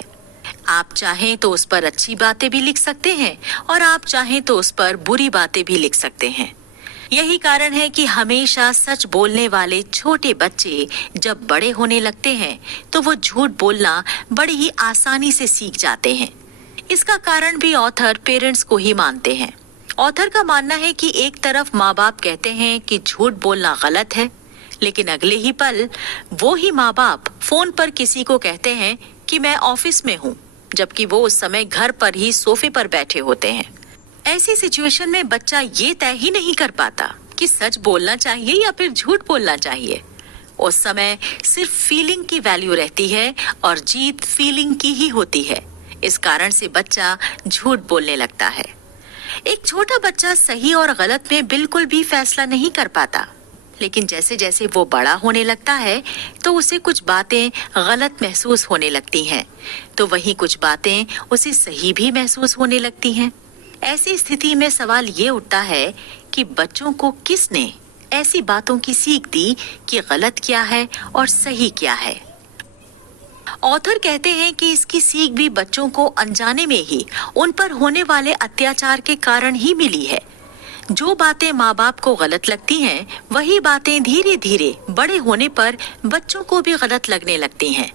आप चाहें तो उस पर अच्छी बातें भी लिख सकते हैं और आप चाहें तो उस पर बुरी बातें भी लिख सकते हैं। यही कारण है कि हमेशा सच बोलने वाले छोटे बच्चे जब बड़े होने लगते हैं तो वो झूठ बोलना बड़ी ही आसानी से सीख जाते हैं। इसका कारण भी ऑथर पेरेंट्स को ही मानते हैं। ऑथर का मानना है कि एक तरफ माँ बाप कहते हैं कि झूठ बोलना गलत है, लेकिन अगले ही पल वो ही माँ बाप फोन पर किसी को कहते हैं कि मैं ऑफिस में हूँ, जबकि वो उस समय घर पर ही सोफे पर बैठे होते हैं। ऐसी सिचुएशन में बच्चा ये तय ही नहीं कर पाता कि सच बोलना चाहिए या फिर झूठ बोलना चाहिए। उस समय सिर्फ फीलिंग की वैल्यू रहती है और जीत फीलिंग की ही होती है। इस कारण से बच्चा झूठ बोलने लगता है। एक छोटा बच्चा सही और गलत में बिल्कुल भी फैसला नहीं कर पाता, लेकिन जैसे जैसे वो बड़ा होने लगता है तो उसे कुछ बातें गलत महसूस होने लगती हैं, तो वहीं कुछ बातें उसे सही भी महसूस होने लगती हैं। ऐसी स्थिति में सवाल ये उठता है कि बच्चों को किसने ऐसी बातों की सीख दी कि गलत क्या है और सही क्या है। ऑथर कहते हैं कि इसकी सीख भी बच्चों को अनजाने में ही उन पर होने वाले अत्याचार के कारण ही मिली है। जो बातें माँ बाप को गलत लगती हैं, वही बातें धीरे धीरे बड़े होने पर बच्चों को भी गलत लगने लगती हैं।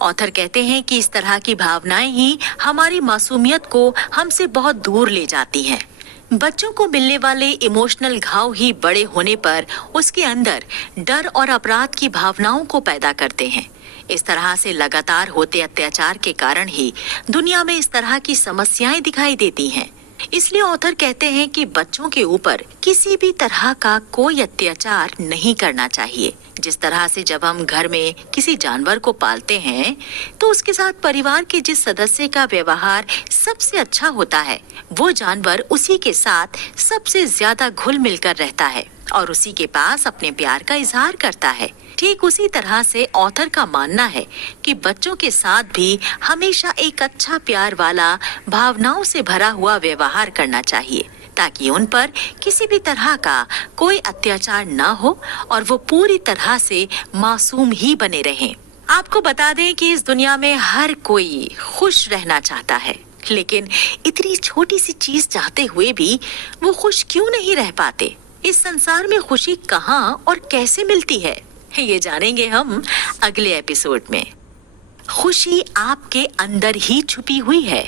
ऑथर कहते हैं कि इस तरह की भावनाएं ही हमारी मासूमियत को हमसे बहुत दूर ले जाती हैं। बच्चों को मिलने वाले इमोशनल घाव ही बड़े होने पर उसके अंदर डर और अपराध की भावनाओं को पैदा करते हैं। इस तरह से लगातार होते अत्याचार के कारण ही दुनिया में इस तरह की समस्याएं दिखाई देती हैं। इसलिए ऑथर कहते हैं कि बच्चों के ऊपर किसी भी तरह का कोई अत्याचार नहीं करना चाहिए। जिस तरह से जब हम घर में किसी जानवर को पालते हैं तो उसके साथ परिवार के जिस सदस्य का व्यवहार सबसे अच्छा होता है, वो जानवर उसी के साथ सबसे ज्यादा घुल मिलकर रहता है और उसी के पास अपने प्यार का इजहार करता है। ठीक उसी तरह से ऑथर का मानना है कि बच्चों के साथ भी हमेशा एक अच्छा प्यार वाला भावनाओं से भरा हुआ व्यवहार करना चाहिए, ताकि उन पर किसी भी तरह का कोई अत्याचार न हो और वो पूरी तरह से मासूम ही बने रहें। आपको बता दें कि इस दुनिया में हर कोई खुश रहना चाहता है, लेकिन इतनी छोटी सी चीज चाहते हुए भी वो खुश क्यों नहीं रह पाते। इस संसार में खुशी कहाँ और कैसे मिलती है, ये जानेंगे हम अगले एपिसोड में। खुशी आपके अंदर ही छुपी हुई है।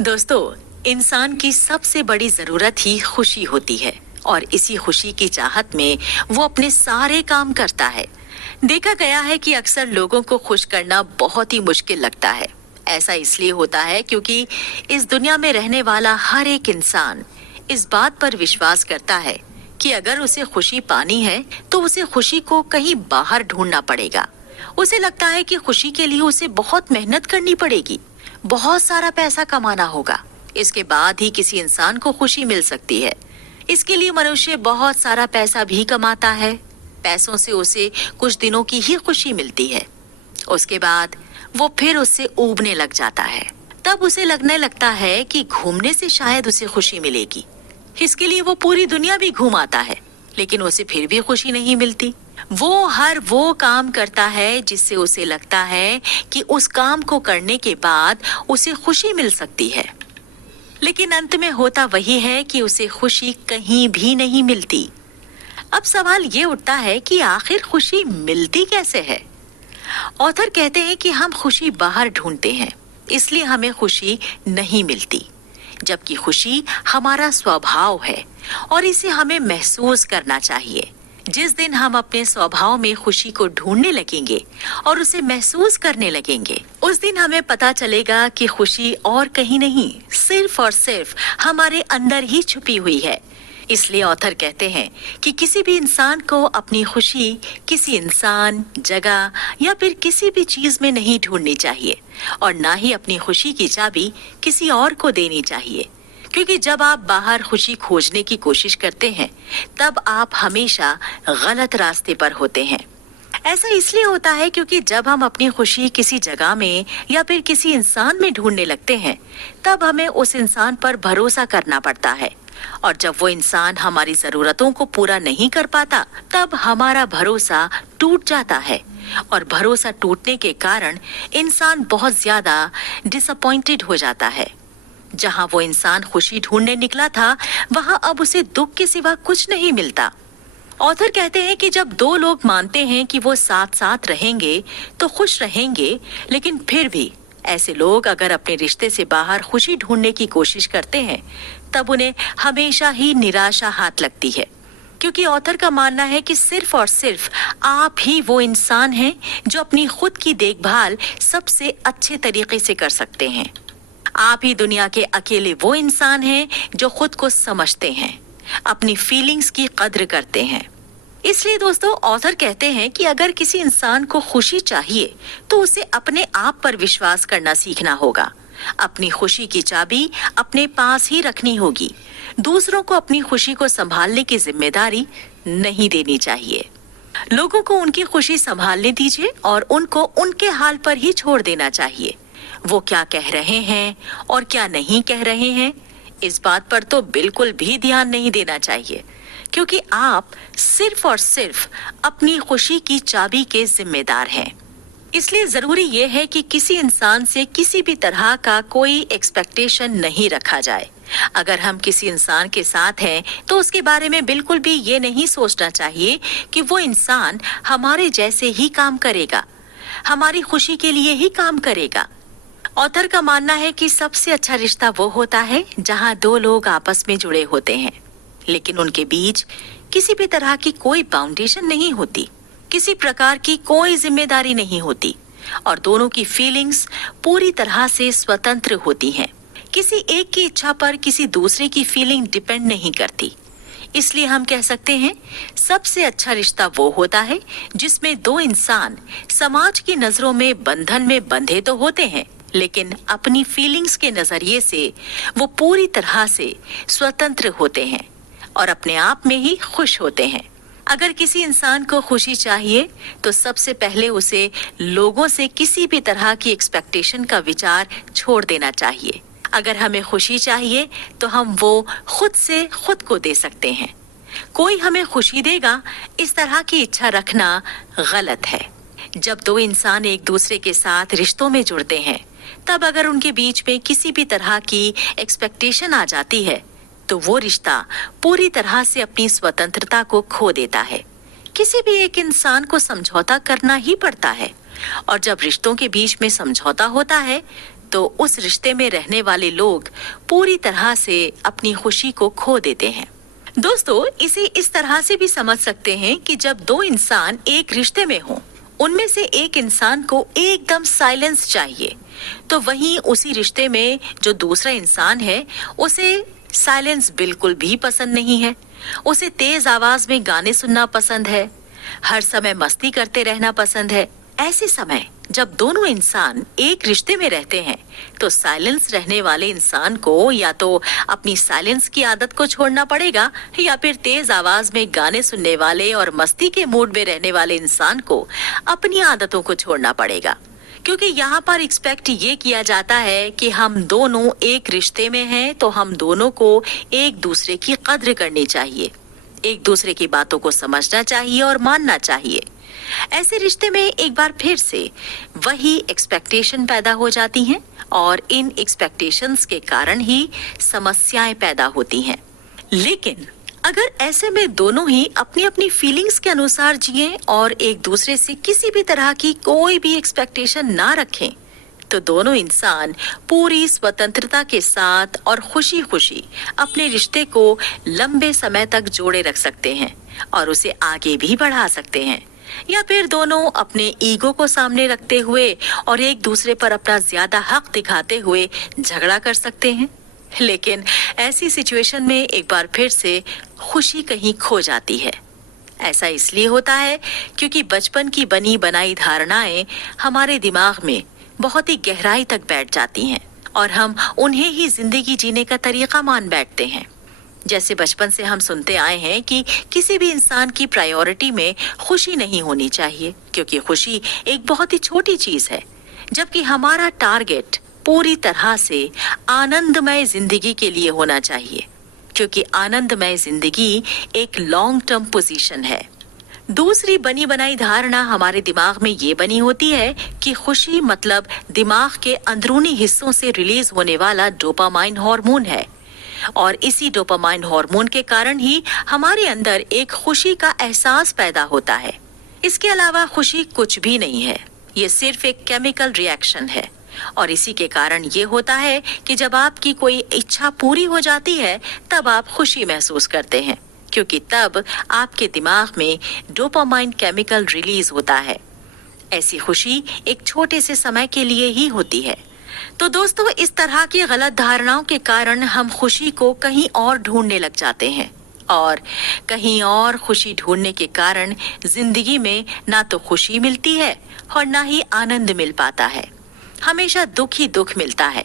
दोस्तों, इंसान की सबसे बड़ी जरूरत ही खुशी होती है और इसी खुशी की चाहत में वो अपने सारे काम करता है। देखा गया है कि अक्सर लोगों को खुश करना बहुत ही मुश्किल लगता है। ऐसा इसलिए होता है क्योंकि इस दुनिया में रहने वाला हर एक इंसान इस बात पर विश्वास करता है कि अगर उसे खुशी पानी है तो उसे खुशी को कहीं बाहर ढूंढना पड़ेगा। उसे लगता है कि खुशी के लिए उसे बहुत मेहनत करनी पड़ेगी, बहुत सारा पैसा कमाना होगा, इसके बाद ही किसी इंसान को खुशी मिल सकती है। इसके लिए मनुष्य बहुत सारा पैसा भी कमाता है। पैसों से उसे कुछ दिनों की ही खुशी मिलती है, उसके बाद वो फिर उससे ऊबने लग जाता है। तब उसे लगने लगता है कि घूमने से शायद उसे खुशी मिलेगी। इसके लिए वो पूरी दुनिया भी घूम आता है, लेकिन उसे फिर भी खुशी नहीं मिलती। वो हर वो काम करता है जिससे उसे लगता है कि उस काम को करने के बाद उसे खुशी मिल सकती है, लेकिन अंत में होता वही है कि उसे खुशी कहीं भी नहीं मिलती। अब सवाल ये उठता है कि आखिर खुशी मिलती कैसे है? ऑथर कहते हैं कि हम खुशी बाहर ढूंढते हैं, इसलिए हमें खुशी नहीं मिलती, जबकि खुशी हमारा स्वभाव है और इसे हमें महसूस करना चाहिए। जिस दिन हम अपने स्वभाव में खुशी को ढूंढने लगेंगे और उसे महसूस करने लगेंगे, उस दिन हमें पता चलेगा कि खुशी और कहीं नहीं, सिर्फ और सिर्फ हमारे अंदर ही छुपी हुई है। इसलिए ऑथर कहते हैं कि किसी भी इंसान को अपनी खुशी किसी इंसान, जगह या फिर किसी भी चीज में नहीं ढूंढनी चाहिए और ना ही अपनी खुशी की चाबी किसी और को देनी चाहिए, क्योंकि जब आप बाहर खुशी खोजने की कोशिश करते हैं तब आप हमेशा गलत रास्ते पर होते हैं। ऐसा इसलिए होता है क्योंकि जब हम अपनी खुशी किसी जगह में या फिर किसी इंसान में ढूंढने लगते हैं तब हमें उस इंसान पर भरोसा करना पड़ता है, और जब वो इंसान हमारी जरूरतों को पूरा नहीं कर पाता तब हमारा भरोसा टूट जाता है, और भरोसा टूटने के कारण इंसान बहुत ज्यादा डिसअपॉइंटेड हो जाता है। जहां वो इंसान खुशी ढूंढने निकला था वहां अब उसे दुख के सिवा कुछ नहीं मिलता। ऑथर कहते हैं कि जब दो लोग मानते हैं कि वो साथ साथ रहेंगे तो खुश रहेंगे, लेकिन फिर भी ऐसे लोग अगर अपने रिश्ते से बाहर खुशी ढूंढने की कोशिश करते हैं तब उन्हें हमेशा ही निराशा हाथ लगती है, क्योंकि ऑथर का मानना है कि सिर्फ और सिर्फ आप ही वो इंसान हैं जो अपनी खुद की देखभाल सबसे अच्छे तरीके से कर सकते हैं। आप ही दुनिया के अकेले वो इंसान हैं जो खुद को समझते हैं, अपनी फीलिंग्स की कद्र करते हैं। इसलिए दोस्तों, ऑथर कहते हैं कि अगर किसी इंसान को खुशी चाहिए तो उसे अपने आप पर विश्वास करना सीखना होगा। अपनी खुशी की चाबी अपने पास ही रखनी होगी। दूसरों को अपनी खुशी को संभालने की जिम्मेदारी नहीं देनी चाहिए। लोगों को उनकी खुशी संभालने दीजिए और उनको उनके हाल पर ही छोड़ देना चाहिए। वो क्या कह रहे हैं और क्या नहीं कह रहे हैं, इस बात पर तो बिल्कुल भी ध्यान नहीं देना चाहिए, क्योंकि आप सिर्फ और सिर्फ अपनी खुशी की चाबी के जिम्मेदार हैं। इसलिए जरूरी ये है कि किसी इंसान से किसी भी तरह का कोई एक्सपेक्टेशन नहीं रखा जाए। अगर हम किसी इंसान के साथ हैं तो उसके बारे में बिल्कुल भी ये नहीं सोचना चाहिए कि वो इंसान हमारे जैसे ही काम करेगा, हमारी खुशी के लिए ही काम करेगा। ऑथर का मानना है कि सबसे अच्छा रिश्ता वो होता है जहां दो लोग आपस में जुड़े होते हैं, लेकिन उनके बीच किसी भी तरह की कोई बाउंडेशन नहीं होती, किसी प्रकार की कोई जिम्मेदारी नहीं होती और दोनों की फीलिंग्स पूरी तरह से स्वतंत्र होती हैं। किसी एक की इच्छा पर किसी दूसरे की फीलिंग डिपेंड नहीं करती। इसलिए हम कह सकते हैं सबसे अच्छा रिश्ता वो होता है जिसमें दो इंसान समाज की नजरों में बंधन में बंधे तो होते हैं, लेकिन अपनी फीलिंग्स के नजरिए से वो पूरी तरह से स्वतंत्र होते हैं और अपने आप में ही खुश होते हैं। अगर किसी इंसान को खुशी चाहिए तो सबसे पहले उसे लोगों से किसी भी तरह की एक्सपेक्टेशन का विचार छोड़ देना चाहिए। अगर हमें खुशी चाहिए तो हम वो खुद से खुद को दे सकते हैं। कोई हमें खुशी देगा, इस तरह की इच्छा रखना गलत है। जब दो इंसान एक दूसरे के साथ रिश्तों में जुड़ते हैं तब अगर उनके बीच में किसी भी तरह की एक्सपेक्टेशन आ जाती है तो वो रिश्ता पूरी तरह से अपनी स्वतंत्रता को खो देता है। किसी भी एक इंसान को समझौता करना ही पड़ता है और जब रिश्तों के बीच में समझौता होता है तो उस रिश्ते में रहने वाले लोग पूरी तरह से अपनी खुशी को खो देते हैं। दोस्तों, इसे इस तरह से भी समझ सकते हैं कि जब दो इंसान एक रिश्ते में हों, उनमें से एक इंसान को एकदम साइलेंस चाहिए, तो वहीं उसी रिश्ते में जो दूसरा इंसान है उसे साइलेंस बिल्कुल भी पसंद नहीं है। उसे तेज आवाज में गाने सुनना पसंद है, हर समय मस्ती करते रहना पसंद है। ऐसे समय जब दोनों इंसान एक रिश्ते में रहते हैं, तो साइलेंस रहने वाले इंसान को या तो अपनी साइलेंस की आदत को छोड़ना पड़ेगा, या फिर तेज आवाज में गाने सुनने वाले और मस्ती के मूड में रहने वाले इंसान को अपनी आदतों को छोड़ना पड़ेगा। क्योंकि यहाँ पर एक्सपेक्ट ये किया जाता है कि हम दोनों एक रिश्ते में हैं, तो हम दोनों को एक दूसरे की कद्र करनी चाहिए, एक दूसरे की बातों को समझना चाहिए और मानना चाहिए। ऐसे रिश्ते में एक बार फिर से वही एक्सपेक्टेशन पैदा हो जाती हैं, और इन एक्सपेक्टेशंस के कारण ही समस्याएं पैदा होती हैं। लेकिन अगर ऐसे में दोनों ही अपनी अपनी फीलिंग्स के अनुसार जिएं और एक दूसरे से किसी भी तरह की कोई भी एक्सपेक्टेशन ना रखें, तो दोनों इंसान पूरी स्वतंत्रता के साथ और खुशी खुशी अपने रिश्ते को लंबे समय तक जोड़े रख सकते हैं और उसे आगे भी बढ़ा सकते हैं। या फिर दोनों अपने ईगो को सामने रखते हुए और एक दूसरे पर अपना ज्यादा हक दिखाते हुए झगड़ा कर सकते हैं। लेकिन ऐसी सिचुएशन में एक बार फिर से खुशी कहीं खो जाती है। ऐसा इसलिए होता है क्योंकि बचपन की बनी बनाई धारणाएं हमारे दिमाग में बहुत ही गहराई तक बैठ जाती हैं और हम उन्हें ही जिंदगी जीने का तरीका मान बैठते हैं। जैसे बचपन से हम सुनते आए हैं कि किसी भी इंसान की प्रायोरिटी में खुशी नहीं होनी चाहिए, क्योंकि खुशी एक बहुत ही छोटी चीज है, जबकि हमारा टारगेट पूरी तरह से आनंदमय जिंदगी के लिए होना चाहिए, क्योंकि आनंदमय जिंदगी एक लॉन्ग टर्म पोजीशन है। दूसरी बनी बनाई धारणा हमारे दिमाग में ये बनी होती है कि खुशी मतलब दिमाग के अंदरूनी हिस्सों से रिलीज होने वाला डोपामाइन हार्मोन है, और इसी डोपामाइन हार्मोन के कारण ही हमारे अंदर एक खुशी का एहसास पैदा होता है। इसके अलावा खुशी कुछ भी नहीं है, ये सिर्फ एक केमिकल रिएक्शन है। और इसी के कारण ये होता है कि जब आपकी कोई इच्छा पूरी हो जाती है तब आप खुशी महसूस करते हैं, क्योंकि तब आपके दिमाग में डोपामाइन केमिकल रिलीज होता है। ऐसी खुशी एक छोटे से समय के लिए ही होती है। तो दोस्तों, इस तरह की गलत धारणाओं के कारण हम खुशी को कहीं और ढूंढने लग जाते हैं, और कहीं और खुशी ढूंढने के कारण जिंदगी में ना तो खुशी मिलती है और ना ही आनंद मिल पाता है, हमेशा दुख ही दुख मिलता है।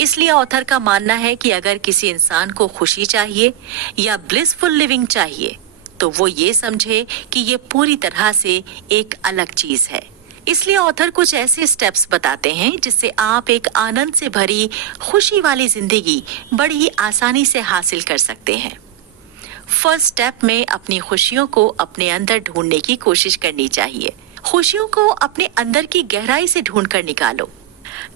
इसलिए ऑथर का मानना है कि अगर किसी इंसान को खुशी चाहिए या ब्लिसफुल लिविंग चाहिए, तो वो ये समझे कि ये पूरी तरह से एक अलग चीज है। इसलिए ऑथर कुछ ऐसे स्टेप्स बताते हैं जिससे आप एक आनंद से भरी खुशी वाली जिंदगी बड़ी ही आसानी से हासिल कर सकते हैं। फर्स्ट स्टेप में अपनी खुशियों को अपने अंदर ढूंढने की कोशिश करनी चाहिए। खुशियों को अपने अंदर की गहराई से ढूंढ कर निकालो।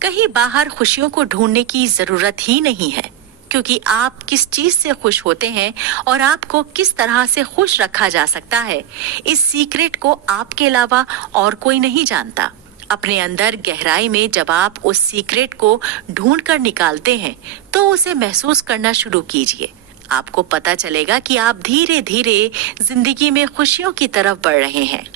कहीं बाहर खुशियों को ढूंढने की जरूरत ही नहीं है, क्योंकि आप किस चीज से खुश होते हैं और आपको किस तरह से खुश रखा जा सकता है, इस सीक्रेट को आपके अलावा और कोई नहीं जानता। अपने अंदर गहराई में जब आप उस सीक्रेट को ढूंढ कर निकालते हैं, तो उसे महसूस करना शुरू कीजिए। आपको पता चलेगा कि आप धीरे धीरे जिंदगी में खुशियों की तरफ बढ़ रहे हैं।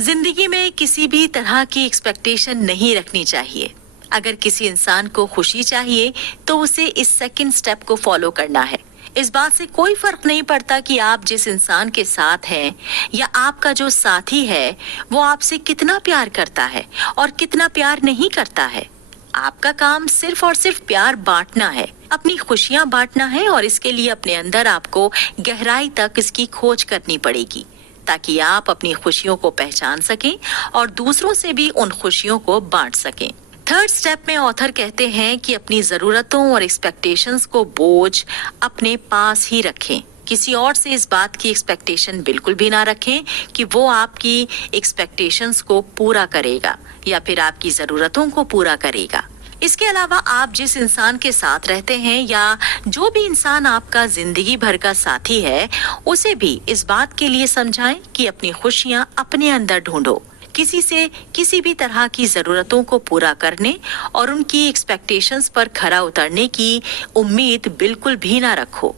जिंदगी में किसी भी तरह की एक्सपेक्टेशन नहीं रखनी चाहिए। अगर किसी इंसान को खुशी चाहिए तो उसे इस सेकंड स्टेप को फॉलो करना है। इस बात से कोई फर्क नहीं पड़ता कि आप जिस इंसान के साथ हैं या आपका जो साथी है वो आपसे कितना प्यार करता है और कितना प्यार नहीं करता है। आपका काम सिर्फ और सिर्फ प्यार बांटना है, अपनी खुशियां बांटना है, और इसके लिए अपने अंदर आपको गहराई तक इसकी खोज करनी पड़ेगी, ताकि आप अपनी खुशियों को पहचान सकें और दूसरों से भी उन खुशियों को बांट सकें। थर्ड स्टेप में ऑथर कहते हैं कि अपनी जरूरतों और एक्सपेक्टेशंस को बोझ अपने पास ही रखें। किसी और से इस बात की एक्सपेक्टेशन बिल्कुल भी ना रखें कि वो आपकी एक्सपेक्टेशंस को पूरा करेगा या फिर आपकी जरूरतों को पूरा करेगा। इसके अलावा आप जिस इंसान के साथ रहते हैं या जो भी इंसान आपका जिंदगी भर का साथी है, उसे भी इस बात के लिए समझाएं कि अपनी खुशियां अपने अंदर ढूंढो। किसी से किसी भी तरह की जरूरतों को पूरा करने और उनकी एक्सपेक्टेशंस पर खरा उतरने की उम्मीद बिल्कुल भी ना रखो।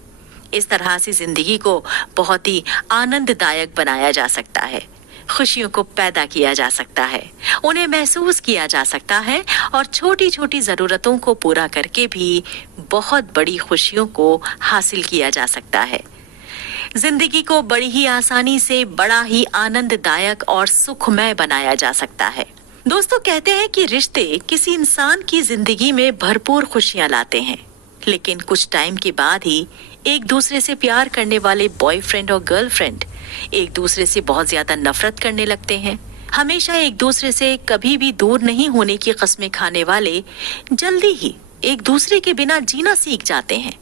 इस तरह से जिंदगी को बहुत ही आनंददायक बनाया जा सकता है। खुशियों को पैदा किया जा सकता है, उन्हें महसूस किया जा सकता है और छोटी छोटी जरूरतों को पूरा करके भी बहुत बड़ी खुशियों को हासिल किया जा सकता है। जिंदगी को बड़ी ही आसानी से बड़ा ही आनंददायक और सुखमय बनाया जा सकता है। दोस्तों, कहते हैं कि रिश्ते किसी इंसान की जिंदगी में भरपूर खुशियां लाते हैं, लेकिन कुछ टाइम के बाद ही एक दूसरे से प्यार करने वाले बॉयफ्रेंड और गर्लफ्रेंड एक दूसरे से बहुत ज्यादा नफरत करने लगते हैं। हमेशा एक दूसरे से कभी भी दूर नहीं होने की कस्में खाने वाले जल्दी ही एक दूसरे के बिना जीना सीख जाते हैं।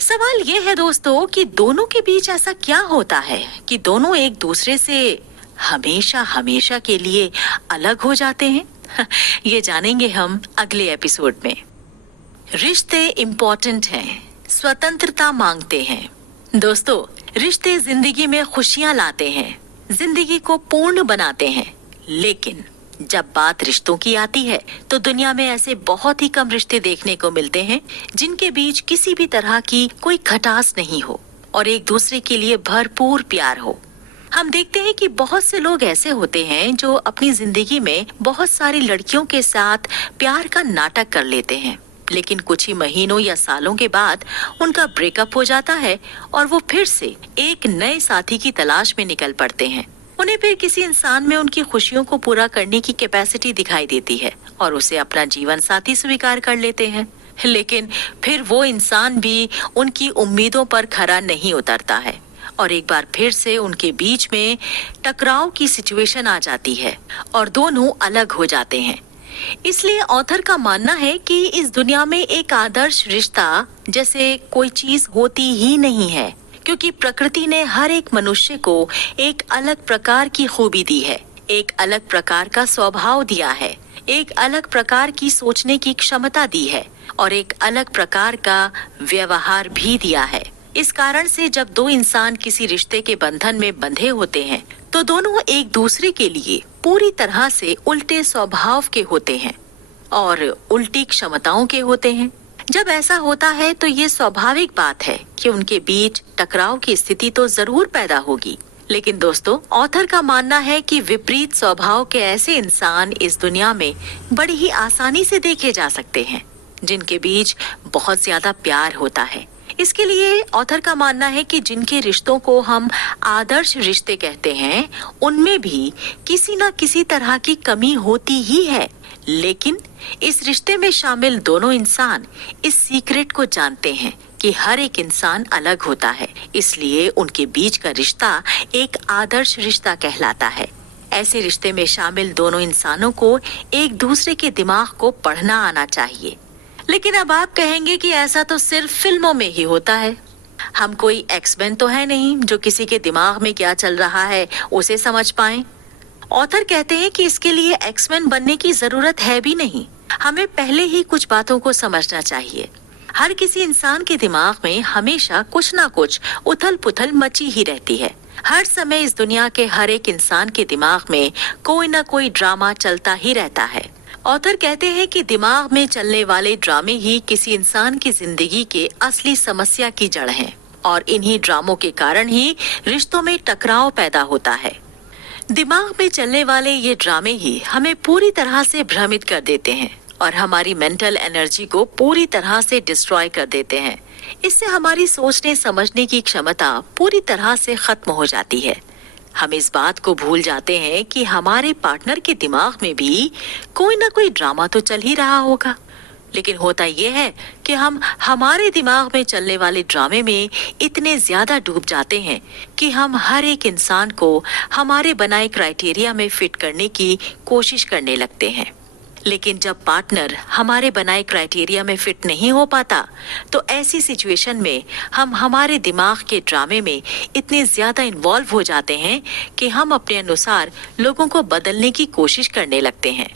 सवाल ये है दोस्तों कि दोनों के बीच ऐसा क्या होता है कि दोनों एक दूसरे से हमेशा हमेशा के लिए अलग हो जाते हैं। ये जानेंगे हम अगले एपिसोड में। रिश्ते इम्पोर्टेंट हैं, स्वतंत्रता मांगते हैं। दोस्तों, रिश्ते जिंदगी में खुशियां लाते हैं, जिंदगी को पूर्ण बनाते हैं, लेकिन जब बात रिश्तों की आती है तो दुनिया में ऐसे बहुत ही कम रिश्ते देखने को मिलते हैं जिनके बीच किसी भी तरह की कोई खटास नहीं हो और एक दूसरे के लिए भरपूर प्यार हो। हम देखते हैं कि बहुत से लोग ऐसे होते हैं जो अपनी जिंदगी में बहुत सारी लड़कियों के साथ प्यार का नाटक कर लेते हैं, लेकिन कुछ ही महीनों या सालों के बाद उनका ब्रेकअप हो जाता है और वो फिर से एक नए साथी की तलाश में निकल पड़ते हैं। उन्हें फिर किसी इंसान में उनकी खुशियों को पूरा करने की कैपेसिटी दिखाई देती है और उसे अपना जीवन साथी स्वीकार कर लेते हैं, लेकिन फिर वो इंसान भी उनकी उम्मीदों पर खरा नहीं उतरता है और एक बार फिर से उनके बीच में टकराव की सिचुएशन आ जाती है और दोनों अलग हो जाते हैं। इसलिए ऑथर का मानना है कि इस दुनिया में एक आदर्श रिश्ता जैसे कोई चीज होती ही नहीं है, क्योंकि प्रकृति ने हर एक मनुष्य को एक अलग प्रकार की खूबी दी है, एक अलग प्रकार का स्वभाव दिया है, एक अलग प्रकार की सोचने की क्षमता दी है और एक अलग प्रकार का व्यवहार भी दिया है। इस कारण से जब दो इंसान किसी रिश्ते के बंधन में बंधे होते हैं तो दोनों एक दूसरे के लिए पूरी तरह से उल्टे स्वभाव के होते हैं और उल्टी क्षमताओं के होते हैं। जब ऐसा होता है तो ये स्वाभाविक बात है कि उनके बीच टकराव की स्थिति तो जरूर पैदा होगी, लेकिन दोस्तों, ऑथर का मानना है कि विपरीत स्वभाव के ऐसे इंसान इस दुनिया में बड़ी ही आसानी से देखे जा सकते हैं जिनके बीच बहुत ज्यादा प्यार होता है। इसके लिए ऑथर का मानना है कि जिनके रिश्तों को हम आदर्श रिश्ते कहते हैं उनमें भी किसी न किसी तरह की कमी होती ही है, लेकिन इस रिश्ते में शामिल दोनों इंसान इस सीक्रेट को जानते हैं कि हर एक इंसान अलग होता है, इसलिए उनके बीच का रिश्ता एक आदर्श रिश्ता कहलाता है। ऐसे रिश्ते में शामिल दोनों इंसानों को एक दूसरे के दिमाग को पढ़ना आना चाहिए। लेकिन अब आप कहेंगे कि ऐसा तो सिर्फ फिल्मों में ही होता है। हम कोई एक्समैन तो है नहीं जो किसी के दिमाग में क्या चल रहा है उसे समझ पाएं। ऑथर कहते हैं कि इसके लिए एक्समैन बनने की जरूरत है भी नहीं, हमें पहले ही कुछ बातों को समझना चाहिए। हर किसी इंसान के दिमाग में हमेशा कुछ ना कुछ उथल पुथल मची ही रहती है। हर समय इस दुनिया के हर एक इंसान के दिमाग में कोई ना कोई ड्रामा चलता ही रहता है। ऑथर कहते हैं कि दिमाग में चलने वाले ड्रामे ही किसी इंसान की जिंदगी के असली समस्या की जड़ हैं और इन्हीं ड्रामों के कारण ही रिश्तों में टकराव पैदा होता है। दिमाग में चलने वाले ये ड्रामे ही हमें पूरी तरह से भ्रमित कर देते हैं और हमारी मेंटल एनर्जी को पूरी तरह से डिस्ट्रॉय कर देते हैं। इससे हमारी सोचने समझने की क्षमता पूरी तरह से खत्म हो जाती है। हम इस बात को भूल जाते हैं कि हमारे पार्टनर के दिमाग में भी कोई ना कोई ड्रामा तो चल ही रहा होगा, लेकिन होता यह है कि हम हमारे दिमाग में चलने वाले ड्रामे में इतने ज्यादा डूब जाते हैं कि हम हर एक इंसान को हमारे बनाए क्राइटेरिया में फिट करने की कोशिश करने लगते हैं। लेकिन जब पार्टनर हमारे बनाए क्राइटेरिया में फिट नहीं हो पाता तो ऐसी सिचुएशन में हम हमारे दिमाग के ड्रामे में इतने ज्यादा इन्वॉल्व हो जाते हैं कि हम अपने अनुसार लोगों को बदलने की कोशिश करने लगते हैं।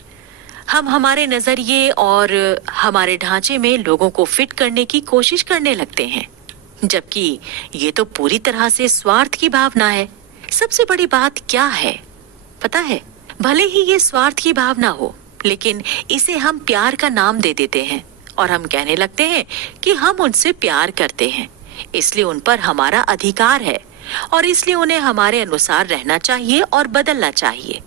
हम हमारे नजरिए और हमारे ढांचे में लोगों को फिट करने की कोशिश करने लगते हैं, जबकि ये तो पूरी तरह से स्वार्थ की भावना है। सबसे बड़ी बात क्या है पता है? भले ही ये स्वार्थ की भावना हो, लेकिन इसे हम प्यार का नाम दे देते हैं और हम कहने लगते हैं कि हम उनसे प्यार करते हैं, इसलिए उन पर हमारा अधिकार है। और इसलिए उन्हें हमारे अनुसार रहना चाहिए और बदलना चाहिए।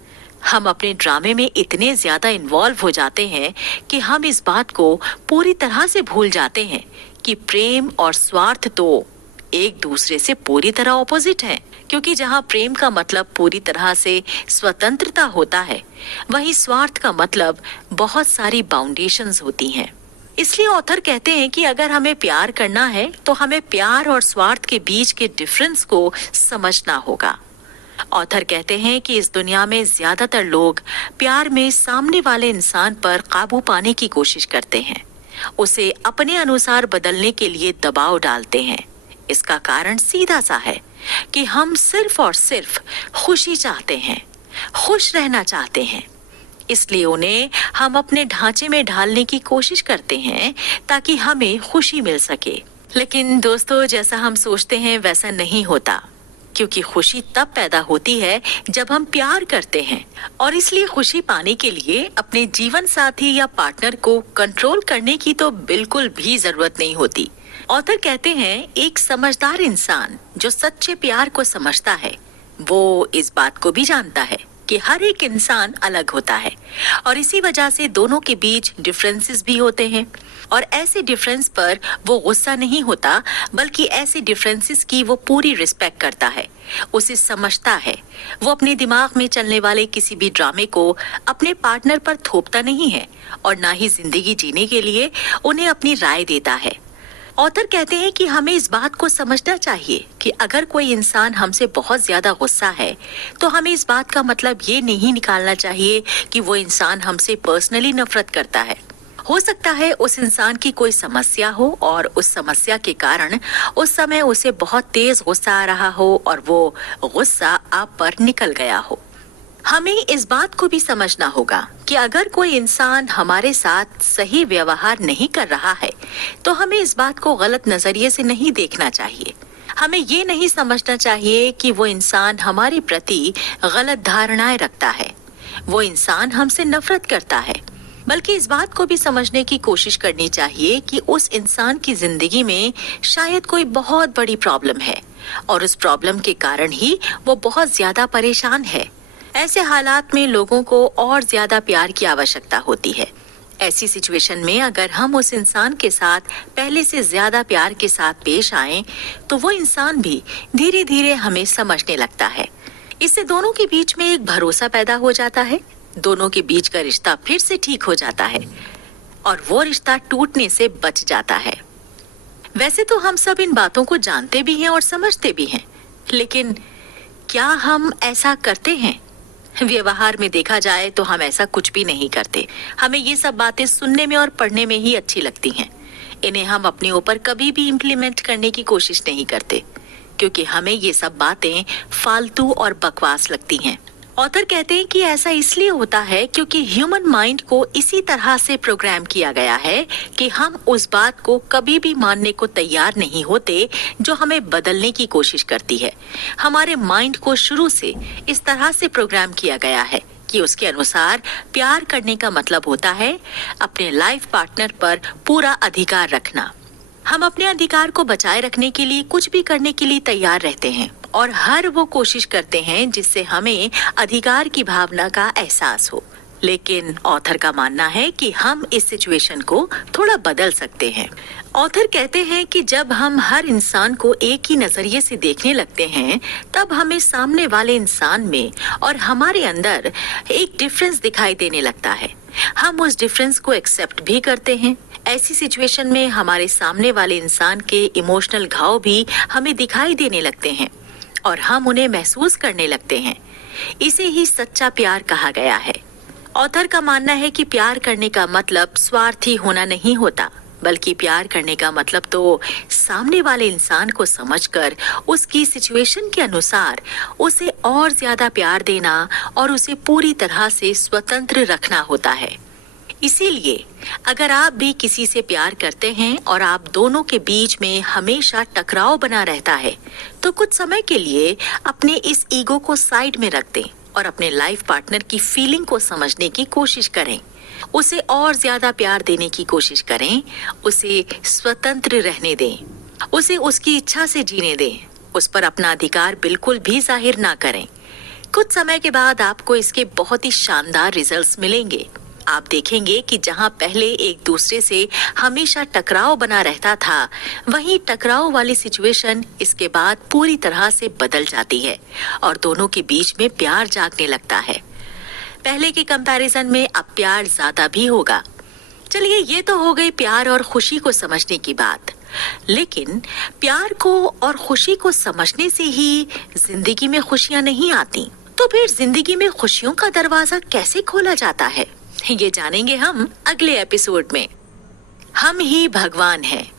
हम अपने ड्रामे में इतने ज्यादा इन्वॉल्व हो जाते हैं कि हम इस बात को पूरी तरह से भूल जाते हैं कि प्रेम और स्वार्थ तो एक दूसरे से पूरी तरह ऑपोजिट है। क्योंकि जहाँ प्रेम का मतलब पूरी तरह से स्वतंत्रता होता है, वहीं स्वार्थ का मतलब बहुत सारी बाउंडेशंस होती हैं। इसलिए ऑथर कहते हैं कि अगर हमें प्यार करना है तो हमें प्यार और स्वार्थ के बीच के डिफरेंस को समझना होगा। ऑथर कहते हैं कि इस दुनिया में ज्यादातर लोग प्यार में सामने वाले इंसान पर काबू पाने की कोशिश करते हैं, उसे अपने अनुसार बदलने के लिए दबाव डालते हैं। इसका कारण सीधा सा है कि हम सिर्फ और सिर्फ खुशी चाहते हैं, खुश रहना चाहते हैं। इसलिए उन्हें हम अपने ढांचे में ढालने की कोशिश करते हैं ताकि हमें खुशी मिल सके। लेकिन दोस्तों, जैसा हम सोचते हैं वैसा नहीं होता, क्योंकि खुशी तब पैदा होती है जब हम प्यार करते हैं। और इसलिए खुशी पाने के लिए अपने जीवन साथी या पार्टनर को कंट्रोल करने की तो बिल्कुल भी जरूरत नहीं होती। ऑथर कहते हैं एक समझदार इंसान जो सच्चे प्यार को समझता है, वो इस बात को भी जानता है कि हर एक इंसान अलग होता है और इसी वजह से दोनों के बीच डिफरेंसेस भी होते हैं। और ऐसे डिफरेंस पर वो गुस्सा नहीं होता, बल्कि ऐसे डिफरेंसेस की वो पूरी रिस्पेक्ट करता है, उसे समझता है। वो अपने दिमाग में चलने वाले किसी भी ड्रामे को अपने पार्टनर पर थोपता नहीं है और ना ही जिंदगी जीने के लिए उन्हें अपनी राय देता है। ऑथर कहते हैं कि हमें इस बात को समझना चाहिए कि अगर कोई इंसान हमसे बहुत ज्यादा गुस्सा है तो हमें इस बात का मतलब ये नहीं निकालना चाहिए कि वो इंसान हमसे पर्सनली नफरत करता है। हो सकता है उस इंसान की कोई समस्या हो और उस समस्या के कारण उस समय उसे बहुत तेज गुस्सा आ रहा हो और वो गुस्सा आप पर निकल गया हो। हमें इस बात को भी समझना होगा कि अगर कोई इंसान हमारे साथ सही व्यवहार नहीं कर रहा है तो हमें इस बात को गलत नजरिए से नहीं देखना चाहिए। हमें ये नहीं समझना चाहिए कि वो इंसान हमारे प्रति गलत धारणाएं रखता है, वो इंसान हमसे नफरत करता है। बल्कि इस बात को भी समझने की कोशिश करनी चाहिए कि उस इंसान की जिंदगी में शायद कोई बहुत बड़ी प्रॉब्लम है और उस प्रॉब्लम के कारण ही वो बहुत ज्यादा परेशान है। ऐसे हालात में लोगों को और ज्यादा प्यार की आवश्यकता होती है। ऐसी सिचुएशन में अगर हम उस इंसान के साथ पहले से ज्यादा प्यार के साथ पेश आएं, तो वो इंसान भी धीरे धीरे हमें समझने लगता है। इससे दोनों के बीच में एक भरोसा पैदा हो जाता है, दोनों के बीच का रिश्ता फिर से ठीक हो जाता है और वो रिश्ता टूटने से बच जाता है। वैसे तो हम सब इन बातों को जानते भी हैं और समझते भी हैं, लेकिन क्या हम ऐसा करते हैं? व्यवहार में देखा जाए तो हम ऐसा कुछ भी नहीं करते। हमें ये सब बातें सुनने में और पढ़ने में ही अच्छी लगती हैं। इन्हें हम अपने ऊपर कभी भी इम्प्लीमेंट करने की कोशिश नहीं करते, क्योंकि हमें ये सब बातें फालतू और बकवास लगती हैं। ऑथर कहते हैं कि ऐसा इसलिए होता है क्योंकि ह्यूमन माइंड को इसी तरह से प्रोग्राम किया गया है कि हम उस बात को कभी भी मानने को तैयार नहीं होते जो हमें बदलने की कोशिश करती है। हमारे माइंड को शुरू से इस तरह से प्रोग्राम किया गया है कि उसके अनुसार प्यार करने का मतलब होता है अपने लाइफ पार्टनर पर पूरा अधिकार रखना। हम अपने अधिकार को बचाए रखने के लिए कुछ भी करने के लिए तैयार रहते हैं और हर वो कोशिश करते हैं जिससे हमें अधिकार की भावना का एहसास हो। लेकिन ऑथर का मानना है कि हम इस सिचुएशन को थोड़ा बदल सकते हैं। ऑथर कहते हैं कि जब हम हर इंसान को एक ही नजरिए से देखने लगते हैं, तब हमें सामने वाले इंसान में और हमारे अंदर एक डिफरेंस दिखाई देने लगता है। हम उस डिफरेंस को एक्सेप्ट भी करते हैं। ऐसी सिचुएशन में हमारे सामने वाले इंसान के इमोशनल घाव भी हमें दिखाई देने लगते हैं और हम उन्हें महसूस करने लगते हैं। इसे ही सच्चा प्यार कहा गया है। ऑथर का मानना है कि प्यार करने का मतलब स्वार्थी होना नहीं होता, बल्कि प्यार करने का मतलब तो सामने वाले इंसान को समझकर उसकी सिचुएशन के अनुसार उसे और ज्यादा प्यार देना और उसे पूरी तरह से स्वतंत्र रखना होता है। इसीलिए अगर आप भी किसी से प्यार करते हैं और आप दोनों के बीच में हमेशा टकराव बना रहता है, तो कुछ समय के लिए अपने इस ईगो को साइड में रख दें और अपने लाइफ पार्टनर की फीलिंग को समझने की कोशिश करें। उसे और ज्यादा प्यार देने की कोशिश करें, उसे स्वतंत्र रहने दें, उसे उसकी इच्छा से जीने दें उस पर अपना अधिकार बिल्कुल भी जाहिर ना करें। कुछ समय के बाद आपको इसके बहुत ही शानदार रिजल्ट्स मिलेंगे। आप देखेंगे कि जहां पहले एक दूसरे से हमेशा टकराव बना रहता था, वहीं टकराव वाली सिचुएशन इसके बाद पूरी तरह से बदल जाती है और दोनों के बीच में प्यार जागने लगता है। पहले के कंपैरिजन में अब प्यार ज्यादा भी होगा। चलिए, ये तो हो गई प्यार और खुशी को समझने की बात, लेकिन प्यार को और खुशी को समझने से ही जिंदगी में खुशियां नहीं आती। तो फिर जिंदगी में खुशियों का दरवाजा कैसे खोला जाता है, ये जानेंगे हम अगले एपिसोड में। हम ही भगवान हैं।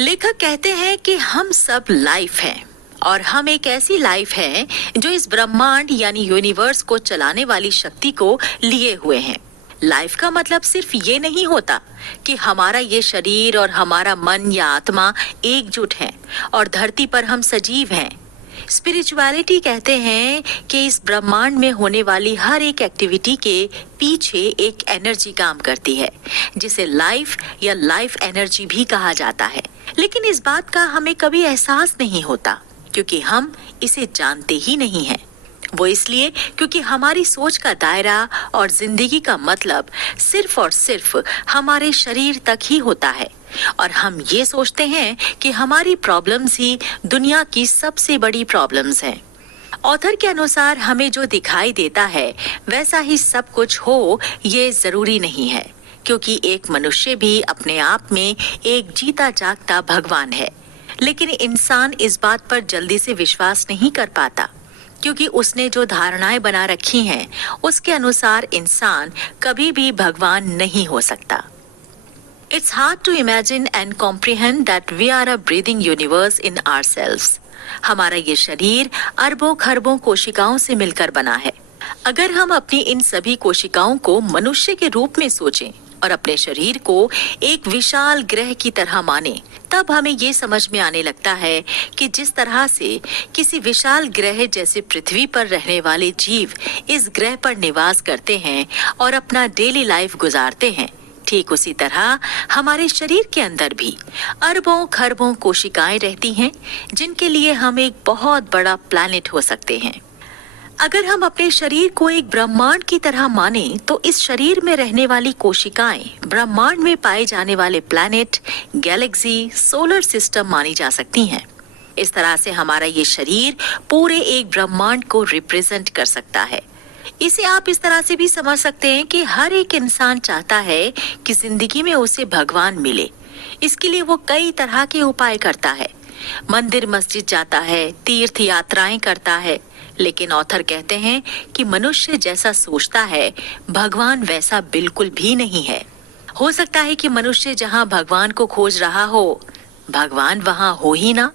लेखक कहते हैं कि हम सब लाइफ हैं और हम एक ऐसी लाइफ है जो इस ब्रह्मांड यानी यूनिवर्स को चलाने वाली शक्ति को लिए हुए हैं। लाइफ का मतलब सिर्फ ये नहीं होता कि हमारा ये शरीर और हमारा मन या आत्मा एकजुट हैं और धरती पर हम सजीव हैं। स्पिरिचुअलिटी कहते हैं कि इस ब्रह्मांड में होने वाली हर एक एक्टिविटी के पीछे एक एनर्जी काम करती है, जिसे लाइफ या लाइफ एनर्जी भी कहा जाता है। लेकिन इस बात का हमें कभी एहसास नहीं होता क्योंकि हम इसे जानते ही नहीं हैं। वो इसलिए क्योंकि हमारी सोच का दायरा और जिंदगी का मतलब सिर्फ और सिर्फ हमारे शरीर तक ही होता है और हम ये सोचते हैं कि हमारी प्रॉब्लम्स ही दुनिया की सबसे बड़ी प्रॉब्लम्स हैं। ऑथर के अनुसार हमें जो दिखाई देता है वैसा ही सब कुछ हो, ये जरूरी नहीं है, क्योंकि एक मनुष्य भी अपने आप में एक जीता जागता भगवान है। लेकिन इंसान इस बात पर जल्दी से विश्वास नहीं कर पाता क्योंकि उसने जो धारणाएं बना रखी हैं उसके अनुसार इंसान कभी भी भगवान नहीं हो सकता। It's hard to imagine and comprehend that we are a breathing universe in ourselves. हमारा ये शरीर अरबों खरबों कोशिकाओं से मिलकर बना है। अगर हम अपनी इन सभी कोशिकाओं को मनुष्य के रूप में सोचें और अपने शरीर को एक विशाल ग्रह की तरह माने, तब हमें ये समझ में आने लगता है कि जिस तरह से किसी विशाल ग्रह जैसे पृथ्वी पर रहने वाले जीव इस ग्रह पर निवास करते हैं और अपना डेली लाइफ गुजारते हैं, ठीक उसी तरह हमारे शरीर के अंदर भी अरबों खरबों कोशिकाएं रहती हैं, जिनके लिए हम एक बहुत बड़ा प्लैनेट हो सकते हैं। अगर हम अपने शरीर को एक ब्रह्मांड की तरह माने तो इस शरीर में रहने वाली कोशिकाएं ब्रह्मांड में पाए जाने वाले प्लैनेट, गैलेक्सी, सोलर सिस्टम मानी जा सकती हैं। इस तरह से हमारा ये शरीर पूरे एक ब्रह्मांड को रिप्रेजेंट कर सकता है। इसे आप इस तरह से भी समझ सकते हैं कि हर एक इंसान चाहता है कि जिंदगी में उसे भगवान मिले। इसके लिए वो कई तरह के उपाय करता है, मंदिर मस्जिद जाता है, तीर्थ यात्राएं करता है। लेकिन ऑथर कहते हैं कि मनुष्य जैसा सोचता है भगवान वैसा बिल्कुल भी नहीं है। हो सकता है कि मनुष्य जहां भगवान को खोज रहा हो, भगवान वहां हो ही ना।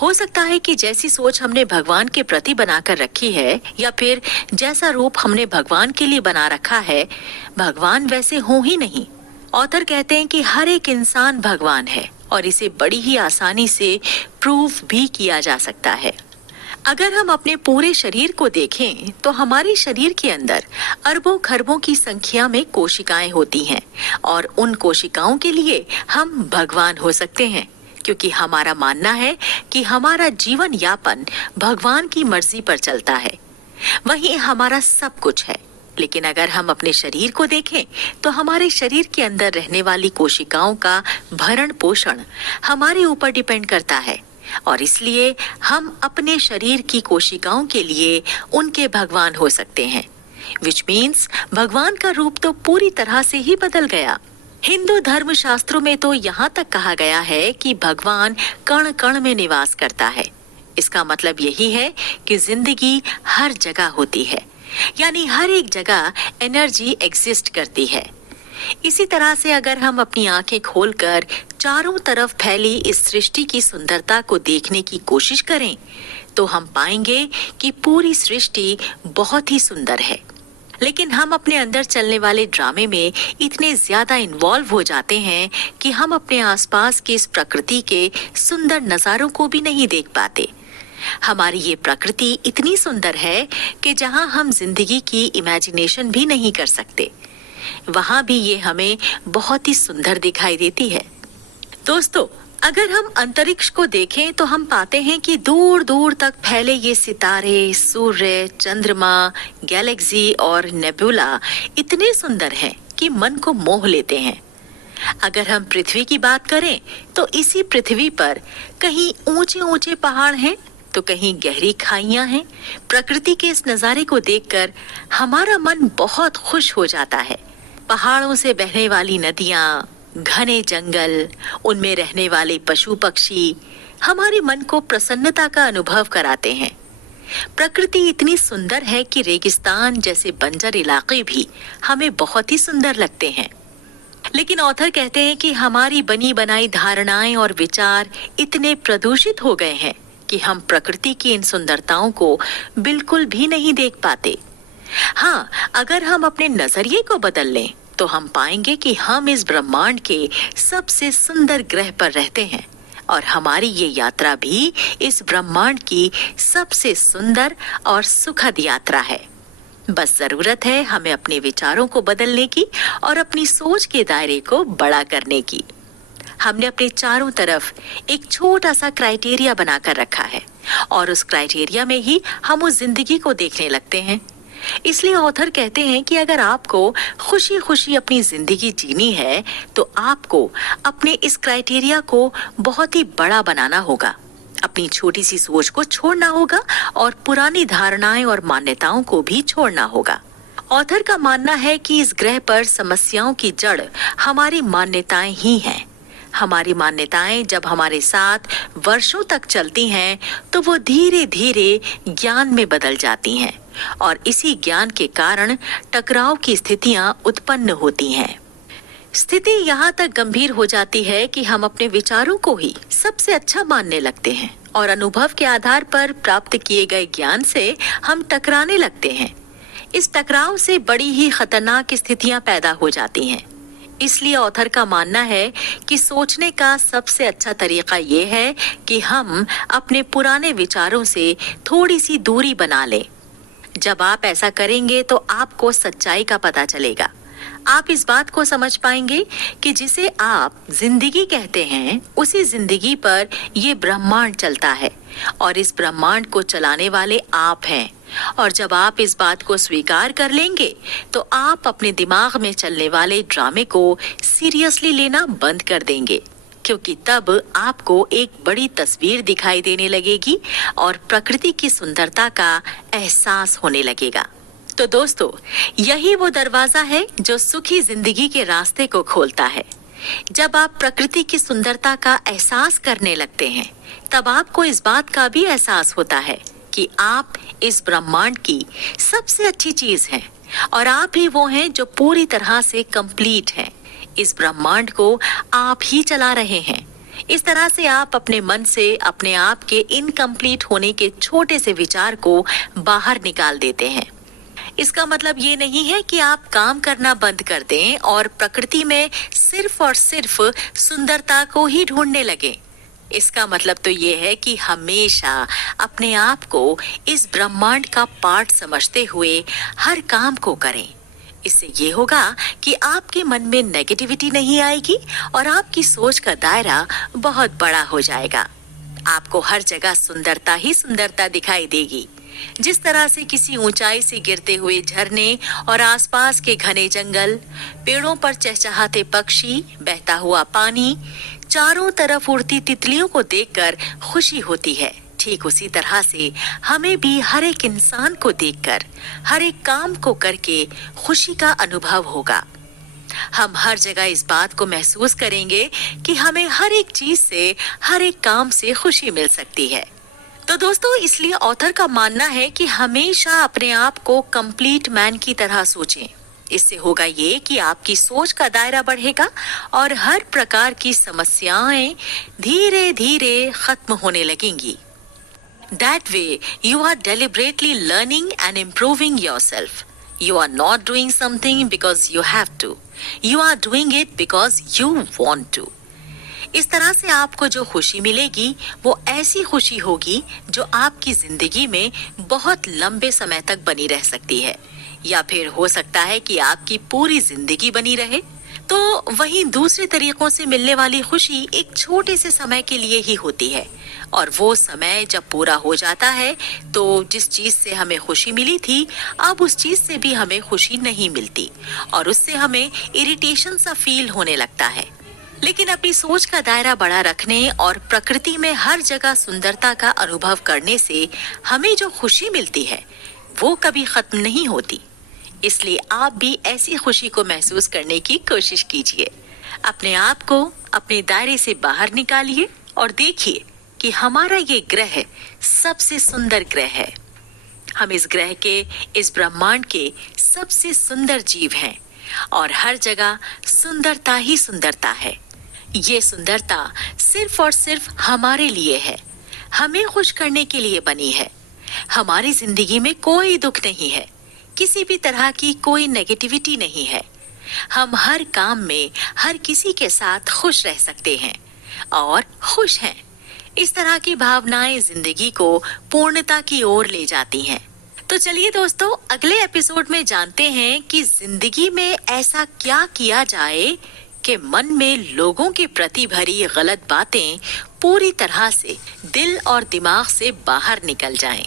हो सकता है कि जैसी सोच हमने भगवान के प्रति बनाकर रखी है या फिर जैसा रूप हमने भगवान के लिए बना रखा है, भगवान वैसे हो ही नहीं। ऑथर कहते हैं कि हर एक इंसान भगवान है और इसे बड़ी ही आसानी से प्रूफ भी किया जा सकता है। अगर हम अपने पूरे शरीर को देखें तो हमारे शरीर के अंदर अरबों खरबों की संख्या में कोशिकाएं होती हैं और उन कोशिकाओं के लिए हम भगवान हो सकते हैं, क्योंकि हमारा मानना है कि हमारा जीवन यापन भगवान की मर्जी पर चलता है। वही हमारा सब कुछ है। लेकिन अगर हम अपने शरीर को देखें तो हमारे शरीर के अंदर रहने वाली कोशिकाओं का भरण पोषण हमारे ऊपर डिपेंड करता है और इसलिए हम अपने शरीर की कोशिकाओं के लिए उनके भगवान हो सकते हैं, विच मीन्स भगवान का रूप तो पूरी तरह से ही बदल गया। हिंदू धर्म शास्त्रों में तो यहाँ तक कहा गया है कि भगवान कण कण में निवास करता है। इसका मतलब यही है कि जिंदगी हर जगह होती है, यानी हर एक जगह एनर्जी एग्जिस्ट करती है। इसी तरह से अगर हम अपनी आंखें खोलकर चारों तरफ फैली इस सृष्टि की सुंदरता को देखने की कोशिश करें तो हम पाएंगे कि पूरी सृष्टि बहुत ही सुंदर है। लेकिन हम अपने अंदर चलने वाले ड्रामे में इतने ज्यादा इन्वॉल्व हो जाते हैं कि हम अपने आसपास की इस प्रकृति के सुंदर नजारों को भी नहीं देख पाते। हमारी ये प्रकृति इतनी सुंदर है कि जहां हम जिंदगी की इमेजिनेशन भी नहीं कर सकते, वहां भी ये हमें बहुत ही सुंदर दिखाई देती है। दोस्तों, अगर हम अंतरिक्ष को देखें तो हम पाते हैं कि दूर दूर तक फैले ये सितारे, सूर्य, चंद्रमा, गैलेक्सी और नेबुला इतने सुंदर हैं कि मन को मोह लेते हैं। अगर हम पृथ्वी की बात करें तो इसी पृथ्वी पर कहीं ऊंचे ऊंचे पहाड़ हैं तो कहीं गहरी खाइयां हैं। प्रकृति के इस नजारे को देखकर हमारा मन बहुत खुश हो जाता है। पहाड़ों से बहने वाली नदियां, घने जंगल, उनमें रहने वाले पशु पक्षी हमारे मन को प्रसन्नता का अनुभव कराते हैं। प्रकृति इतनी सुंदर है कि रेगिस्तान जैसे बंजर इलाके भी हमें बहुत ही सुंदर लगते हैं। लेकिन ऑथर कहते हैं कि हमारी बनी बनाई धारणाएं और विचार इतने प्रदूषित हो गए हैं कि हम प्रकृति की इन सुंदरताओं को बिल्कुल भी नहीं देख पाते। हाँ, अगर हम अपने नजरिए को बदल लें तो हम पाएंगे कि हम इस ब्रह्मांड के सबसे सुंदर ग्रह पर रहते हैं और हमारी ये यात्रा भी इस ब्रह्मांड की सबसे सुंदर और सुखद यात्रा है। बस जरूरत है हमें अपने विचारों को बदलने की और अपनी सोच के दायरे को बड़ा करने की। हमने अपने चारों तरफ एक छोटा सा क्राइटेरिया बनाकर रखा है और उस क्राइटेरिया में ही हम उस जिंदगी को देखने लगते हैं। इसलिए ऑथर कहते हैं कि अगर आपको खुशी खुशी अपनी जिंदगी जीनी है तो आपको अपने इस क्राइटेरिया को बहुत ही बड़ा बनाना होगा। अपनी छोटी सी सोच को छोड़ना होगा और पुरानी धारणाएं और मान्यताओं को भी छोड़ना होगा। ऑथर का मानना है कि इस ग्रह पर समस्याओं की जड़ हमारी मान्यताएं ही हैं। हमारी मान्यताएं जब हमारे साथ वर्षों तक चलती हैं तो वो धीरे धीरे ज्ञान में बदल जाती हैं और इसी ज्ञान के कारण टकराव की स्थितियां उत्पन्न होती हैं। स्थिति यहाँ तक गंभीर हो जाती है कि हम अपने विचारों को ही सबसे अच्छा मानने लगते हैं और अनुभव के आधार पर प्राप्त किए गए ज्ञान से हम टकराने लगते हैं। इस टकराव से बड़ी ही खतरनाक स्थितियां पैदा हो जाती हैं। इसलिए ऑथर का मानना है कि सोचने का सबसे अच्छा तरीका ये है कि हम अपने पुराने विचारों से थोड़ी सी दूरी बना लें। जब आप ऐसा करेंगे तो आपको सच्चाई का पता चलेगा। आप इस बात को समझ पाएंगे कि जिसे आप जिंदगी कहते हैं उसी जिंदगी पर ये ब्रह्मांड चलता है और इस ब्रह्मांड को चलाने वाले आप हैं। और जब आप इस बात को स्वीकार कर लेंगे तो आप अपने दिमाग में चलने वाले ड्रामे को सीरियसली लेना बंद कर देंगे, क्योंकि तब आपको एक बड़ी तस्वीर दिखाई देने लगेगी और प्रकृति की सुंदरता का एहसास होने लगेगा। तो दोस्तों, यही वो दरवाजा है जो सुखी जिंदगी के रास्ते को खोलता है। जब आप प्रकृति की सुंदरता का एहसास करने लगते हैं तब आपको इस बात का भी एहसास होता है कि आप इस ब्रह्मांड की सबसे अच्छी चीज हैं और आप ही वो हैं जो पूरी तरह से कंप्लीट हैं। इस ब्रह्मांड को आप ही चला रहे हैं। इस तरह से आप अपने मन से अपने आप के इनकम्प्लीट होने के छोटे से विचार को बाहर निकाल देते हैं। इसका मतलब ये नहीं है कि आप काम करना बंद कर दें और प्रकृति में सिर्फ और सिर्फ सुंदरता को ही ढूंढने लगे। इसका मतलब तो ये है कि हमेशा अपने आप को इस ब्रह्मांड का पार्ट समझते हुए हर काम को करें। इससे ये होगा कि आपके मन में नेगेटिविटी नहीं आएगी और आपकी सोच का दायरा बहुत बड़ा हो जाएगा। आपको हर जगह सुंदरता ही सुंदरता दिखाई देगी। जिस तरह से किसी ऊंचाई से गिरते हुए झरने और आसपास के घने जंगल, पेड़ों पर चहचहाते पक्षी, बहता हुआ पानी, चारों तरफ उड़ती तितलियों को देखकर खुशी होती है, ठीक उसी तरह से हमें भी हर एक इंसान को देखकर, हर एक काम को करके खुशी का अनुभव होगा। हम हर जगह इस बात को महसूस करेंगे कि हमें हर एक चीज से, हर एक काम से खुशी मिल सकती है। तो दोस्तों, इसलिए ऑथर का मानना है कि हमेशा अपने आप को कंप्लीट मैन की तरह सोचें। इससे होगा ये कि आपकी सोच का दायरा बढ़ेगा और हर प्रकार की समस्याएं धीरे धीरे खत्म होने लगेंगी। That way, you are deliberately learning and improving yourself. You are not doing something because you have to. You are doing it because you want to. इस तरह से आपको जो खुशी मिलेगी वो ऐसी खुशी होगी जो आपकी जिंदगी में बहुत लंबे समय तक बनी रह सकती है, या फिर हो सकता है कि आपकी पूरी जिंदगी बनी रहे, तो वहीं दूसरे तरीकों से मिलने वाली खुशी एक छोटे से समय के लिए ही होती है, और वो समय जब पूरा हो जाता है तो जिस चीज से हमें खुशी मिली थी, अब उस चीज से भी हमें खुशी नहीं मिलती और उससे हमें इरिटेशन सा फील होने लगता है। लेकिन अपनी सोच का दायरा बड़ा रखने और प्रकृति में हर जगह सुंदरता का अनुभव करने से हमें जो खुशी मिलती है वो कभी खत्म नहीं होती। इसलिए आप भी ऐसी खुशी को महसूस करने की कोशिश कीजिए। अपने आप को अपने दायरे से बाहर निकालिए और देखिए कि हमारा ये ग्रह सबसे सुंदर ग्रह है। हम इस ग्रह के, इस ब्रह्मांड के सबसे सुंदर जीव हैं और हर जगह सुंदरता ही सुंदरता है। ये सुंदरता सिर्फ और सिर्फ हमारे लिए है, हमें खुश करने के लिए बनी है। हमारी जिंदगी में कोई दुख नहीं है, किसी भी तरह की कोई नेगेटिविटी नहीं है। हम हर काम में हर किसी के साथ खुश रह सकते हैं और खुश हैं। इस तरह की भावनाएं जिंदगी को पूर्णता की ओर ले जाती हैं। तो चलिए दोस्तों, अगले एपिसोड में जानते हैं कि जिंदगी में ऐसा क्या किया जाए कि मन में लोगों के प्रति भरी गलत बातें पूरी तरह से दिल और दिमाग से बाहर निकल जाएं।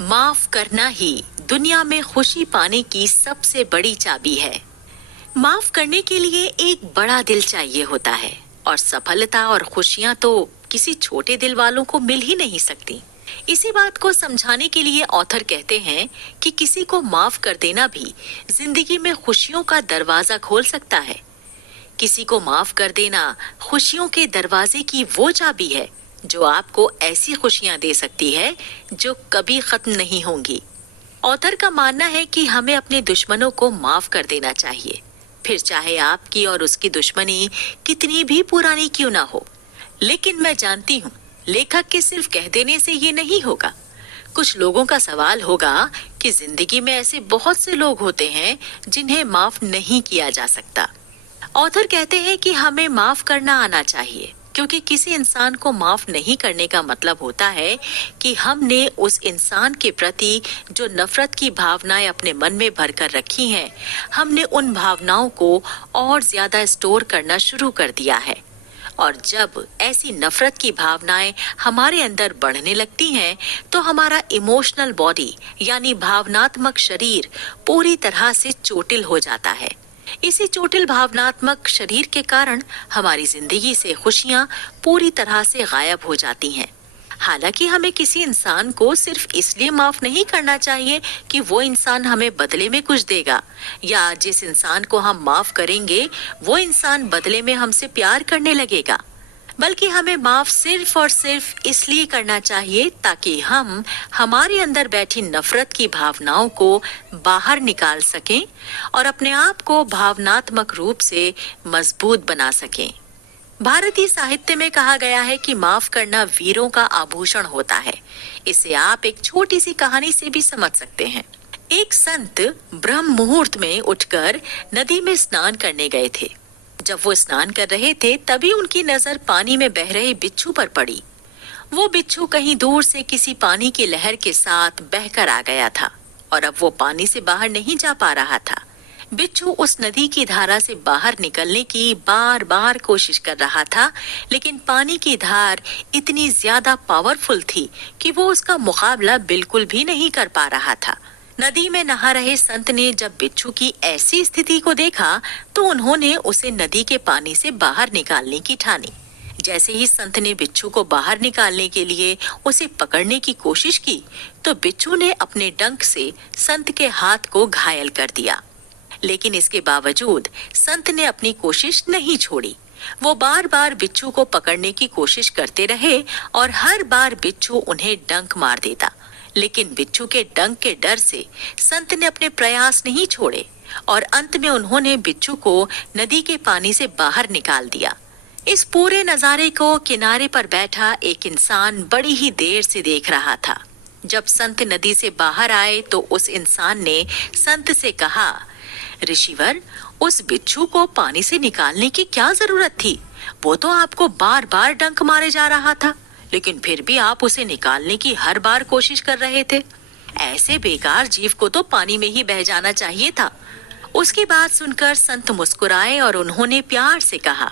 माफ करना ही दुनिया में खुशी पाने की सबसे बड़ी चाबी है। माफ करने के लिए एक बड़ा दिल चाहिए होता है और सफलता और खुशियां तो किसी छोटे दिल वालों को मिल ही नहीं सकती। इसी बात को समझाने के लिए ऑथर कहते हैं कि किसी को माफ कर देना भी जिंदगी में खुशियों का दरवाजा खोल सकता है। किसी को माफ कर देना खुशियों के दरवाजे की वो चाबी है जो आपको ऐसी खुशियां दे सकती है जो कभी खत्म नहीं होंगी। ऑथर का मानना है कि हमें अपने दुश्मनों को माफ कर देना चाहिए, फिर चाहे आपकी और उसकी दुश्मनी कितनी भी पुरानी क्यों ना हो। लेकिन मैं जानती हूँ लेखक के सिर्फ कह देने से ये नहीं होगा। कुछ लोगों का सवाल होगा कि जिंदगी में ऐसे बहुत से लोग होते हैं जिन्हें माफ नहीं किया जा सकता। ऑथर कहते हैं कि हमें माफ करना आना चाहिए, क्योंकि किसी इंसान को माफ नहीं करने का मतलब होता है कि हमने उस इंसान के प्रति जो नफरत की भावनाएं अपने मन में भर कर रखी हैं, हमने उन भावनाओं को और ज्यादा स्टोर करना शुरू कर दिया है। और जब ऐसी नफरत की भावनाएं हमारे अंदर बढ़ने लगती हैं, तो हमारा इमोशनल बॉडी यानी भावनात्मक शरीर पूरी तरह से चोटिल हो जाता है। इसी चोटिल भावनात्मक शरीर के कारण हमारी जिंदगी से खुशियां पूरी तरह से गायब हो जाती हैं। हालांकि हमें किसी इंसान को सिर्फ इसलिए माफ नहीं करना चाहिए कि वो इंसान हमें बदले में कुछ देगा, या जिस इंसान को हम माफ करेंगे वो इंसान बदले में हमसे प्यार करने लगेगा, बल्कि हमें माफ सिर्फ और सिर्फ इसलिए करना चाहिए ताकि हम हमारे अंदर बैठी नफरत की भावनाओं को बाहर निकाल सकें और अपने आप को भावनात्मक रूप से मजबूत बना सकें। भारतीय साहित्य में कहा गया है कि माफ करना वीरों का आभूषण होता है। इसे आप एक छोटी सी कहानी से भी समझ सकते हैं। एक संत ब्रह्म मुहूर्त में उठकर नदी में स्नान करने गए थे। जब वो स्नान कर रहे थे तभी उनकी नजर पानी में बह रहे बिच्छू पर पड़ी। वो बिच्छू कहीं दूर से किसी पानी की लहर के साथ बहकर आ गया था और अब वो पानी से बाहर नहीं जा पा रहा था। बिच्छू उस नदी की धारा से बाहर निकलने की बार बार कोशिश कर रहा था, लेकिन पानी की धार इतनी ज्यादा पावरफुल थी कि वो उसका मुकाबला बिल्कुल भी नहीं कर पा रहा था। नदी में नहा रहे संत ने जब बिच्छू की ऐसी स्थिति को देखा तो उन्होंने उसे नदी के पानी से बाहर निकालने की ठानी। जैसे ही संत ने बिच्छू को बाहर निकालने के लिए उसे पकड़ने की कोशिश की तो बिच्छू ने अपने डंक से संत के हाथ को घायल कर दिया। लेकिन इसके बावजूद संत ने अपनी कोशिश नहीं छोड़ी। वो बार बार बिच्छू को पकड़ने की कोशिश करते रहे और हर बार बिच्छू उन्हें डंक मार देता, लेकिन बिच्छू के डंक के डर से संत ने अपने प्रयास नहीं छोड़े और अंत में उन्होंने बिच्छू को नदी के पानी से बाहर निकाल दिया। इस पूरे नजारे को किनारे पर बैठा एक इंसान बड़ी ही देर से देख रहा था। जब संत नदी से बाहर आए तो उस इंसान ने संत से कहा, ऋषिवर, उस बिच्छू को पानी से निकालने की क्या जरूरत थी? वो तो आपको बार बार डंक मारे जा रहा था, लेकिन फिर भी आप उसे निकालने की हर बार कोशिश कर रहे थे। ऐसे बेकार जीव को तो पानी में ही बह जाना चाहिए था। उसकी बात सुनकर संत मुस्कुराए और उन्होंने प्यार से कहा,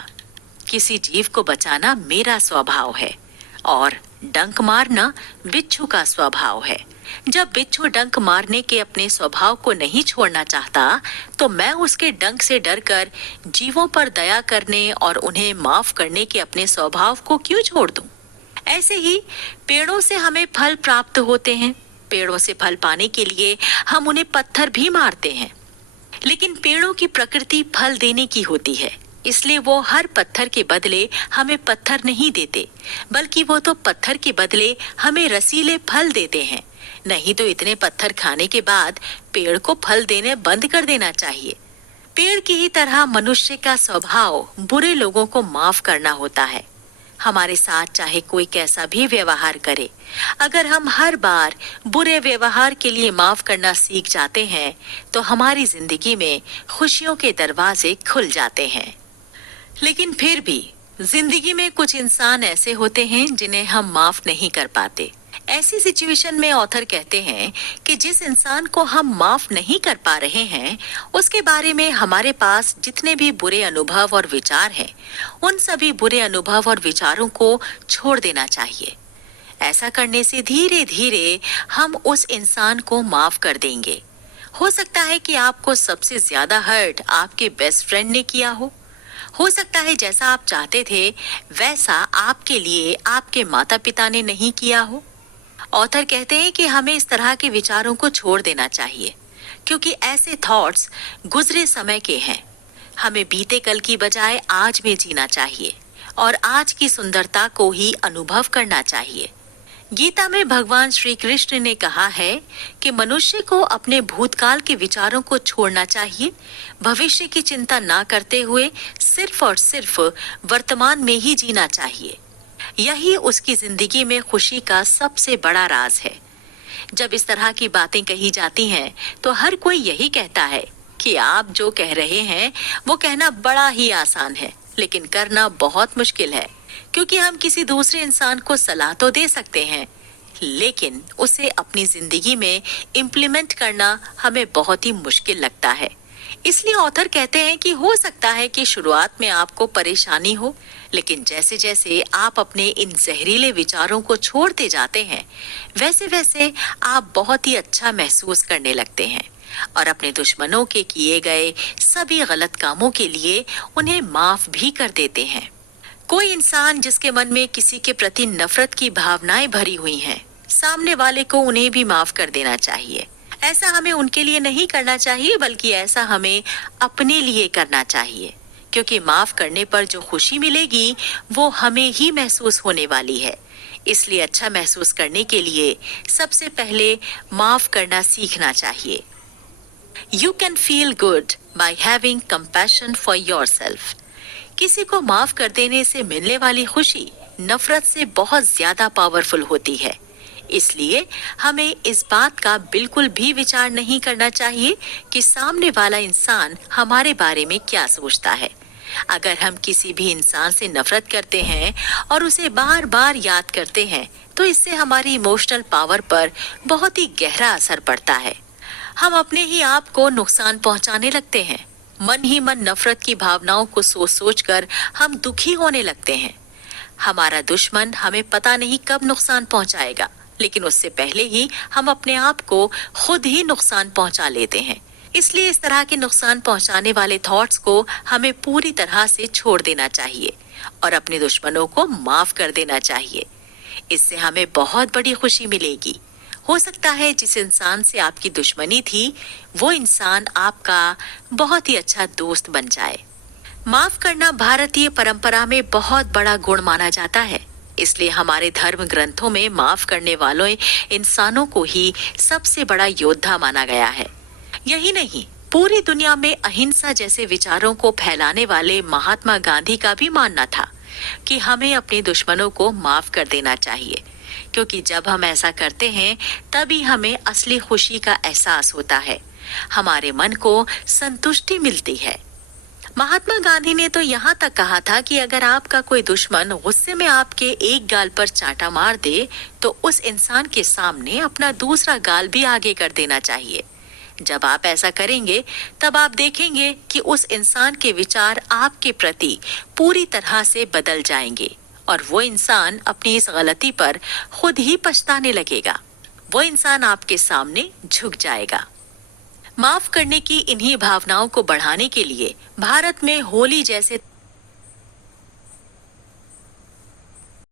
किसी जीव को बचाना मेरा स्वभाव है और डंक मारना बिच्छू का स्वभाव है। जब बिच्छू डंक मारने के अपने स्वभाव को नहीं छोड़ना चाहता, तो मैं उसके डंक से डरकर जीवों पर दया करने और उन्हें माफ करने के अपने स्वभाव को क्यों छोड़ दूं? ऐसे ही पेड़ों से हमें फल प्राप्त होते हैं। पेड़ों से फल पाने के लिए हम उन्हें पत्थर भी मारते हैं, लेकिन पेड़ों की प्रकृति फल देने की होती है, इसलिए वो हर पत्थर के बदले हमें पत्थर नहीं देते, बल्कि वो तो पत्थर के बदले हमें रसीले फल देते हैं। नहीं तो इतने पत्थर खाने के बाद पेड़ को फल देने बंद कर देना चाहिए। पेड़ की ही तरह मनुष्य का स्वभाव बुरे लोगों को माफ करना होता है। हमारे साथ चाहे कोई कैसा भी व्यवहार करे, अगर हम हर बार बुरे व्यवहार के लिए माफ करना सीख जाते हैं, तो हमारी जिंदगी में खुशियों के दरवाजे खुल जाते हैं। लेकिन फिर भी जिंदगी में कुछ इंसान ऐसे होते हैं जिन्हें हम माफ नहीं कर पाते। ऐसी सिचुएशन में ऑथर कहते हैं कि जिस इंसान को हम माफ नहीं कर पा रहे हैं, उसके बारे में हमारे पास जितने भी बुरे अनुभव और विचार हैं, उन सभी बुरे अनुभव और विचारों को छोड़ देना चाहिए। ऐसा करने से धीरे धीरे हम उस इंसान को माफ कर देंगे। हो सकता है कि आपको सबसे ज्यादा हर्ट आपके बेस्ट फ्रेंड ने किया हो सकता है जैसा आप चाहते थे वैसा आपके लिए आपके माता पिता ने नहीं किया हो। ऑथर कहते हैं कि हमें इस तरह के विचारों को छोड़ देना चाहिए, क्योंकि ऐसे थॉट्स गुजरे समय के हैं। हमें बीते कल की बजाय आज में जीना चाहिए और आज की सुंदरता को ही अनुभव करना चाहिए। गीता में भगवान श्री कृष्ण ने कहा है कि मनुष्य को अपने भूतकाल के विचारों को छोड़ना चाहिए, भविष्य की चिंता ना करते हुए सिर्फ और सिर्फ वर्तमान में ही जीना चाहिए। यही उसकी जिंदगी में खुशी का सबसे बड़ा राज है। जब इस तरह की बातें कही जाती हैं, तो हर कोई यही कहता है कि आप जो कह रहे हैं वो कहना बड़ा ही आसान है, लेकिन करना बहुत मुश्किल है। क्योंकि हम किसी दूसरे इंसान को सलाह तो दे सकते हैं, लेकिन उसे अपनी जिंदगी में इम्प्लीमेंट करना हमें बहुत ही मुश्किल लगता है। इसलिए ऑथर कहते हैं कि हो सकता है कि शुरुआत में आपको परेशानी हो, लेकिन जैसे जैसे आप अपने इन जहरीले विचारों को छोड़ते जाते हैं, वैसे वैसे आप बहुत ही अच्छा महसूस करने लगते हैं और अपने दुश्मनों के किए गए सभी गलत कामों के लिए उन्हें माफ भी कर देते हैं। कोई इंसान जिसके मन में किसी के प्रति नफरत की भावनाएं भरी हुई हैं, सामने वाले को उन्हें भी माफ कर देना चाहिए। ऐसा हमें उनके लिए नहीं करना चाहिए, बल्कि ऐसा हमें अपने लिए करना चाहिए, क्योंकि माफ करने पर जो खुशी मिलेगी वो हमें ही महसूस होने वाली है। इसलिए अच्छा महसूस करने के लिए सबसे पहले माफ करना सीखना चाहिए। You can feel good by having compassion for yourself. किसी को माफ कर देने से मिलने वाली खुशी नफरत से बहुत ज्यादा पावरफुल होती है। इसलिए हमें इस बात का बिल्कुल भी विचार नहीं करना चाहिए कि सामने वाला इंसान हमारे बारे में क्या सोचता है। अगर हम किसी भी इंसान से नफरत करते हैं और उसे बार बार याद करते हैं, तो इससे हमारी इमोशनल पावर पर बहुत ही गहरा असर पड़ता है। हम अपने ही आप को नुकसान पहुंचाने लगते हैं। मन ही मन नफरत की भावनाओं को सोच सोच कर हम दुखी होने लगते हैं। हमारा दुश्मन हमें पता नहीं कब नुकसान पहुंचाएगा, लेकिन उससे पहले ही हम अपने आप को खुद ही नुकसान पहुंचा लेते हैं। इसलिए इस तरह के नुकसान पहुंचाने वाले थॉट्स को हमें पूरी तरह से छोड़ देना चाहिए और अपने दुश्मनों को माफ कर देना चाहिए। इससे हमें बहुत बड़ी खुशी मिलेगी। हो सकता है जिस इंसान से आपकी दुश्मनी थी, वो इंसान आपका बहुत ही अच्छा दोस्त बन जाए। माफ करना भारतीय परंपरा में बहुत बड़ा गुण माना जाता है। इसलिए हमारे धर्म ग्रंथों में माफ करने वालों इंसानों को ही सबसे बड़ा योद्धा माना गया है। यही नहीं, पूरी दुनिया में अहिंसा जैसे विचारों को फैलाने वाले महात्मा गांधी का भी मानना था कि हमें अपने दुश्मनों को माफ कर देना चाहिए, क्योंकि जब हम ऐसा करते हैं तभी हमें असली खुशी का एहसास होता है, हमारे मन को संतुष्टि मिलती है। महात्मा गांधी ने तो यहाँ तक कहा था कि अगर आपका कोई दुश्मन गुस्से में आपके एक गाल पर चांटा मार दे, तो उस इंसान के सामने अपना दूसरा गाल भी आगे कर देना चाहिए। जब आप ऐसा करेंगे तब आप देखेंगे कि उस इंसान के विचार आपके प्रति पूरी तरह से बदल जाएंगे और वो इंसान अपनी इस गलती पर खुद ही पछताने लगेगा। वो इंसान आपके सामने झुक जाएगा। माफ करने की इन्हीं भावनाओं को बढ़ाने के लिए भारत में होली जैसे